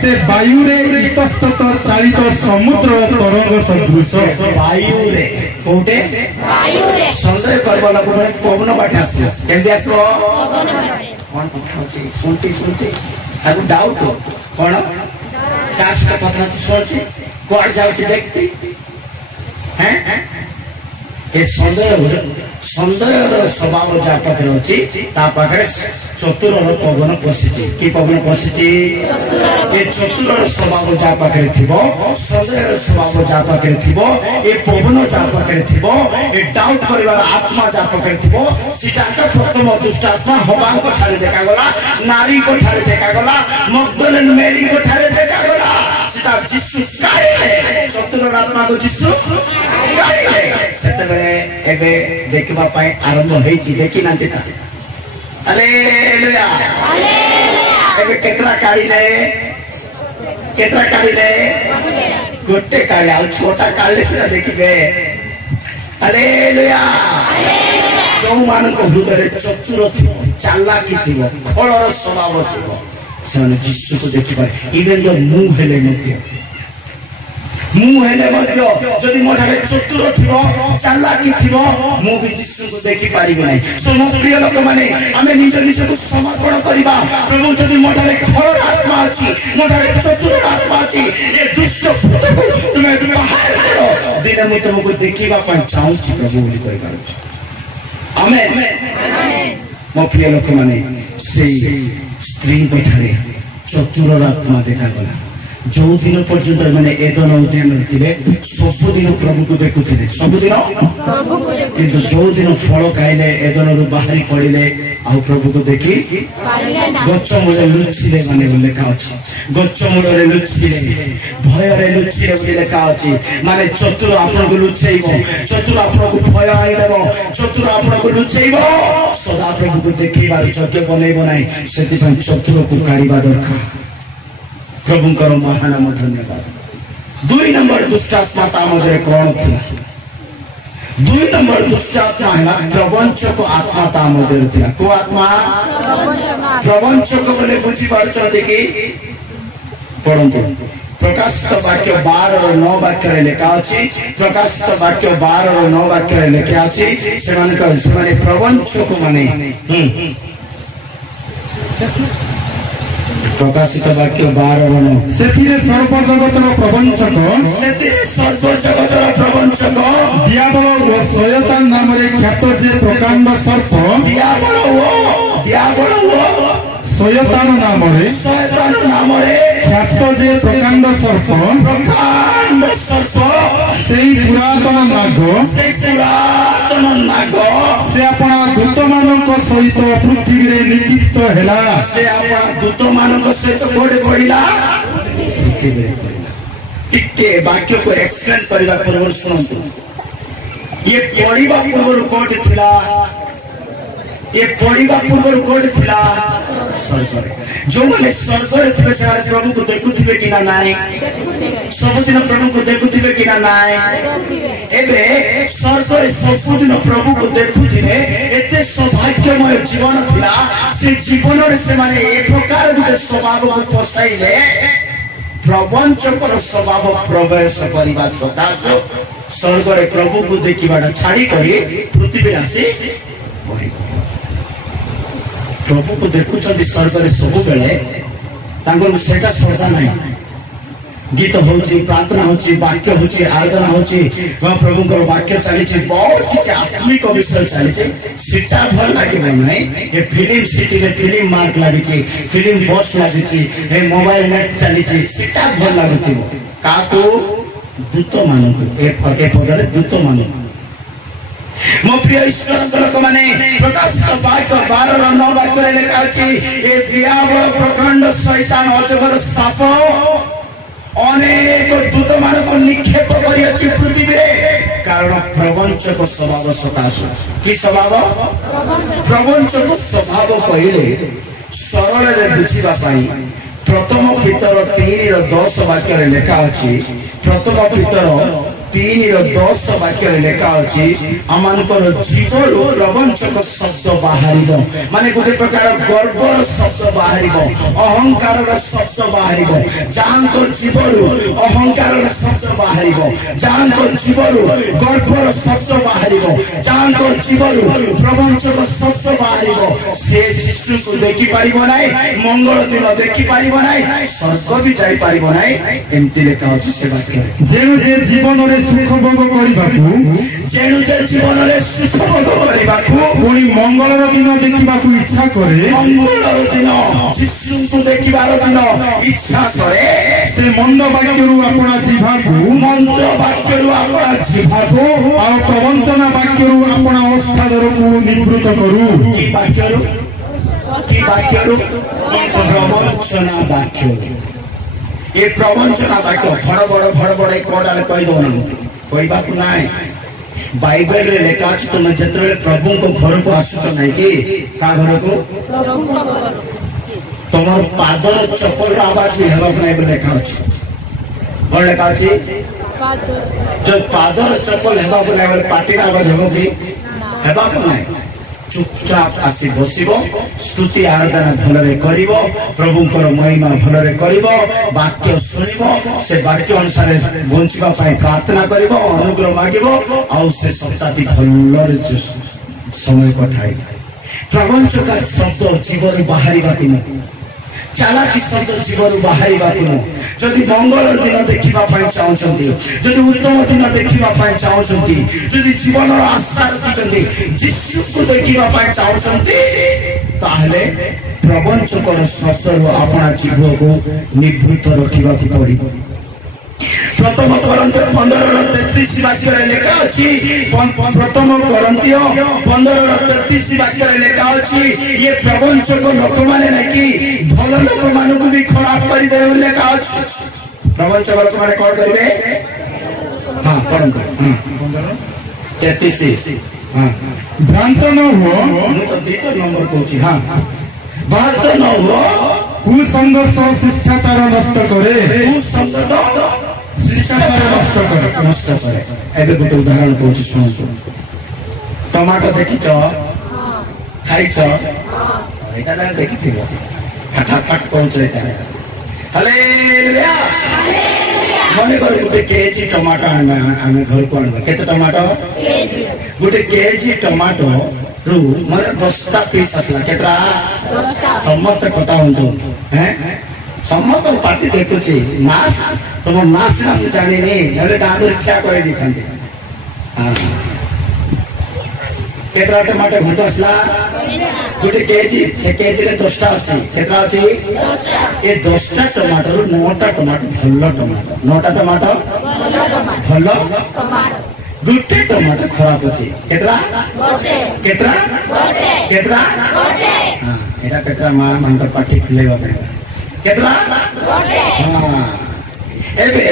से वायु रे इतस्तत चालित समुद्र तरंग सदृश वायु रे कोटे वायु रे संदेह करबा लोक पवन बाटे आसी केंदी आसो पवन बाटे कोन कथा अछि सुनती आगु डाउट कोन चास का कथा सुनती कोड जाउची देखती हैं ए संदेह स्वभाव जा पाखरे अछि ता पाखरे चतुर पवन पसिछि की पवन पसिछि ए चतुर स्वभाव जा पाखरे थिबो संदेह स्वभाव जा पाखरे थिबो ए पवन जा पाखरे थिबो ए डाउट करिवार आत्मा जा पाखरे थिबो सिटा का प्रथम दुष्ट आत्मा हवा को ठारे देखा गला नारी को ठारे देखा गला मगदलेन मेरी को ठारे देखा गला सिटा यीशु काढिले चतुर आत्मा को यीशु काढिले सेते बेले एबे देखबा पाए आरंभ होईची देखि नांती ता हालेलुया एबे केतरा काढिले गोटे काढे आ छोटा काढले से देखिबे हालेलुया जो मान को हृदय चतुर थिबो चालाकी थिबो खळर स्वभाव थिबो से यीशु को देखि पाए इवन जो मुंह हेले मध्य जदि मोठारे चतुर थिबो चालाकी थिबो मु भी यीशु को देखि पारिबो नै सम प्रिय लोक माने आमे निज को समर्पण करिबा प्रभु जदि मोठारे खर आत्मा अछि मोठारे चतुर आत्मा अछि ए दुष्ट भूतको तुमे बाहर करो दिन मु तुमको देखिबा पन चाहू छी प्रभु बोली कहि पारु आमेन मो प्रिय लोक माने से स्त्री बैठारे चतुर आत्मा देखा गला जो दिन पर्यंत मैंने एदन उद्यान थे सबुदिन प्रभु को देखुले सबुदिन किंतु जो दिन फल खाइले एदन रु बाहरी पड़े आउ प्रभु को देखी गच मूल लुचिले माने लेखा अछि गच मूल लुचिले भय रे लुचिले बोली लेखा अछि माने चतुर आपन को लुचैबो चतुर आपन को भय आइ देबो चतुर आपन को लुचैबो सदा प्रभु को देखिबा चतुर बनैबो नै सेति चतुर को काढिबा दरकार प्रभु को महानाम धन्यवाद 2 नंबर दुष्टात्मा मध्य कौन थिला दुई नंबर दुष्ट आत्मा है प्रवंचक आत्मा ता मध्य थिला को आत्मा प्रवंचक बोले बुझी पारछथि कि पढन्तु प्रकाशित वाक्य 12 और 9 वाक्य रे लेखा अछि प्रकाशित वाक्य 12 और 9 वाक्य रे लेखा अछि सेमाने प्रवंचक माने प्रकाशित वाक्य 12 और 9 सेथिरे सर्व जगतर प्रवंचक दियाबल ओ शयतान नाम रे ख्यात जे प्रकांड सर्प दियाबल ओ शयतान नाम रे ख्यात जे प्रकांड सर्प सेई पुरातन नाग से अपना दूत मानक सहित पृथ्वी रे निक्षिप्त हैला से अपना दूत मानक सहित कोडे पड़िला पृथ्वी रे पड़िला टिके वाक्य को एक्सप्लेन करबा पूर्व सुनंतु ये पढ़िबा पूर्व कोड थिला ये पढ़िबा पूर्व कोड थिला स्वर्ग जो माने स्वर्ग रे थिबे से प्रभु को देखुथिबे कि ना नाइ सब दिन प्रभु को देखुथिबे कि ना नाइ एबे स्वर्ग रे सब दिन प्रभु को देखुथिबे एते सौभाग्यमय जीवन थिला से जीवन रे से माने एक प्रकार गुटे स्वभाव को पसाइले प्रवंचकर स्वभाव प्रवेश करिबा सकाश स्वर्ग रे प्रभु को देखिबाटा छाड़ी करी पृथ्वी आसी प्रभु को देखुଛନ୍ତି स्वर्ग सब बेले सेटा श्रद्धा नहीं गीत होची प्रार्थना होची वाक्य होची आराधना होची प्रभु वाक्य चली बहुत किसी आत्मिक विषय चली सीटा भल लगे नहीं ये फिल्म सिटी में फिल्म मार्क लगी फिल्म बस लगी मोबाइल नेट चली सीटा भल लगुव क्या दूत मान दूत मान मो प्रिय ईश्वर लोक माने प्रकाशित वाक्य 12 और 9 वाक्य रे लिखा अछि ए दियाबल प्रकांड शैतान अजगर साप अनेक दूत मानक निक्षेप करि अछि पृथ्वी रे कारण प्रवंचक स्वभाव सकाश की स्वभाव प्रवंचक स्वभाव कहिले सरल रे बुझिबा पाई प्रथम पीतर 3 और 10 वाक्य रे लिखा अछि प्रथम पीतर 3 और 10 वाक्य लेखा अच्छी आमर जीवन प्रवंचक शब्द बाहर माने गोटे प्रकार गर्वर शब्द बाहर अहंकार शब्द बाहर जहाँ जीवन अहंकार शब्द बाहर जहाँ जीवन गर्वर शब्द बाहर जहाँ जीवन प्रवंचक शब्द बाहर से जीशु को देखी पार ना मंगल दिन देखी पार ना स्वर्ग भी जापर ना एमती लेखा अच्छी से वाक्य जीवन सुख भोग जेणु जे जीवन रे सुख भोग पुणी मंगल दिन देखा इच्छा करे मंगल दिन जीशु को देखिबार दिन इच्छा करे से मंद वाक्य अपना जीवा मंद वाक्य अपना जीवा आ प्रवंचना वाक्य अपना अवस्थाधर को निवृत्त करू की वाक्य प्रवंचना वाक्य ये प्रवंचना वाक्य भड़ बड़ कड़े कहीदे कहवा ना बाइबल रे लेखा अच्छी तुम जिते प्रभु को घर को आसुच ना कि घर को तुम पादर चप्पल आवाज भी हेल्प लेखा अच्छी कौन लेखा अच्छी जो पादर चप्पल हेल्प पार्टी आवाज हम कि हेल्प ना चुपचाप आसी बसब स्तुति आराधना भलरे करिवो प्रभुंकर महिमा भलरे करिवो वाक्य सुनिवो से वाक्य अनुसार बंचिबा पाई प्रार्थना करिवो अनुग्रह मागिवो आउ से सप्ताहटी भलरे समय पठाई प्रवंचक शब्द जीवन बाहरिबा कि चालाकी शब्द जीवन बाहरिबा कि जदि मंगल दिन देखिबा पाई चाहउछंती जदि उत्तम दिन देखिबा पाई चाहउछंती जदि जीवन आशा रखिछंती जीशु को देखिबा पाई चाहउछंती ताहले प्रवंचकर शब्द अपना जीवन को निवृत्त रखिबा कि पड़िबो प्रथम कोरिन्थिय 15:33 वाक्य लेखा अछि प्रथम कोरिन्थिय 15:33 वाक्य लेखा अछि ये प्रवंचक लोक माने ना कि भल लोक मानकु भी खराब करि देबे लेखा अछि प्रवंचक लोक माने कोन करिवे हां पढंतु हां 33 हां भ्रांत न हो मु तो 2 नंबर कहूची हां भ्रांत न हो कुसंघर्ष शिष्टाचार नष्ट करे कुसंगत समय नष्ट करे नष्ट करे एबे गोटे उदाहरण कहूँ शुणु टमाटो देखी खाई यहाँ देखी फटाफट कौन हालेलुया मन कर गोटे केजी टमाटो आम घर को आना केते टमाटो गोटे केजी टमाटो रु मैंने 10टा पीस आसला केतरा समस्त कथा हूँ समस्त पार्टी देखुची मास तुम मास जानी डांदर क्या कर केतरा टमाटो घुट आसला गोटे केजी से केजी रे 10टा अच्छी केतरा अच्छी ये 10टा टमाटो 9टा टमाटो भल टमाटो 9टा टमाटो भल गोटे टमाटो खराब अच्छी केतरा केतरा केतरा हाँ एटा केतरा मां मांकर पार्टी खुलेवा केतरा हाँ एबे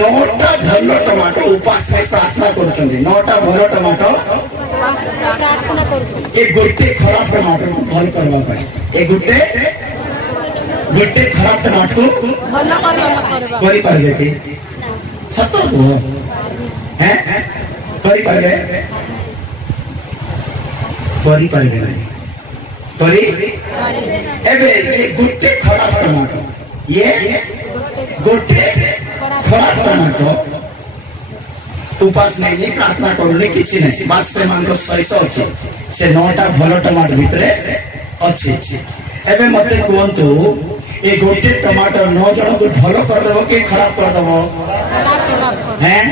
9टा भल टमाटो उपास में प्रार्थना करछन्ती 9टा भल टमाटो ए गोटे खराब टमाटर को भल करवा पाए ए गोटे खराब टमाटर को करी पारे के सत को हैं करी पारे नहीं करी एबे ये गोटे खराब टमाटर ये गोटे खराब टमाटर उपास नहीं प्रार्थना करने किसी नहीं बात से मान को सैश अच्छी से 9टा भल टमाटर भितर अच्छी एबे मते कहतु ये गोटे टमाटर 9 जन को भल करदेव कि खराब करदेव हैं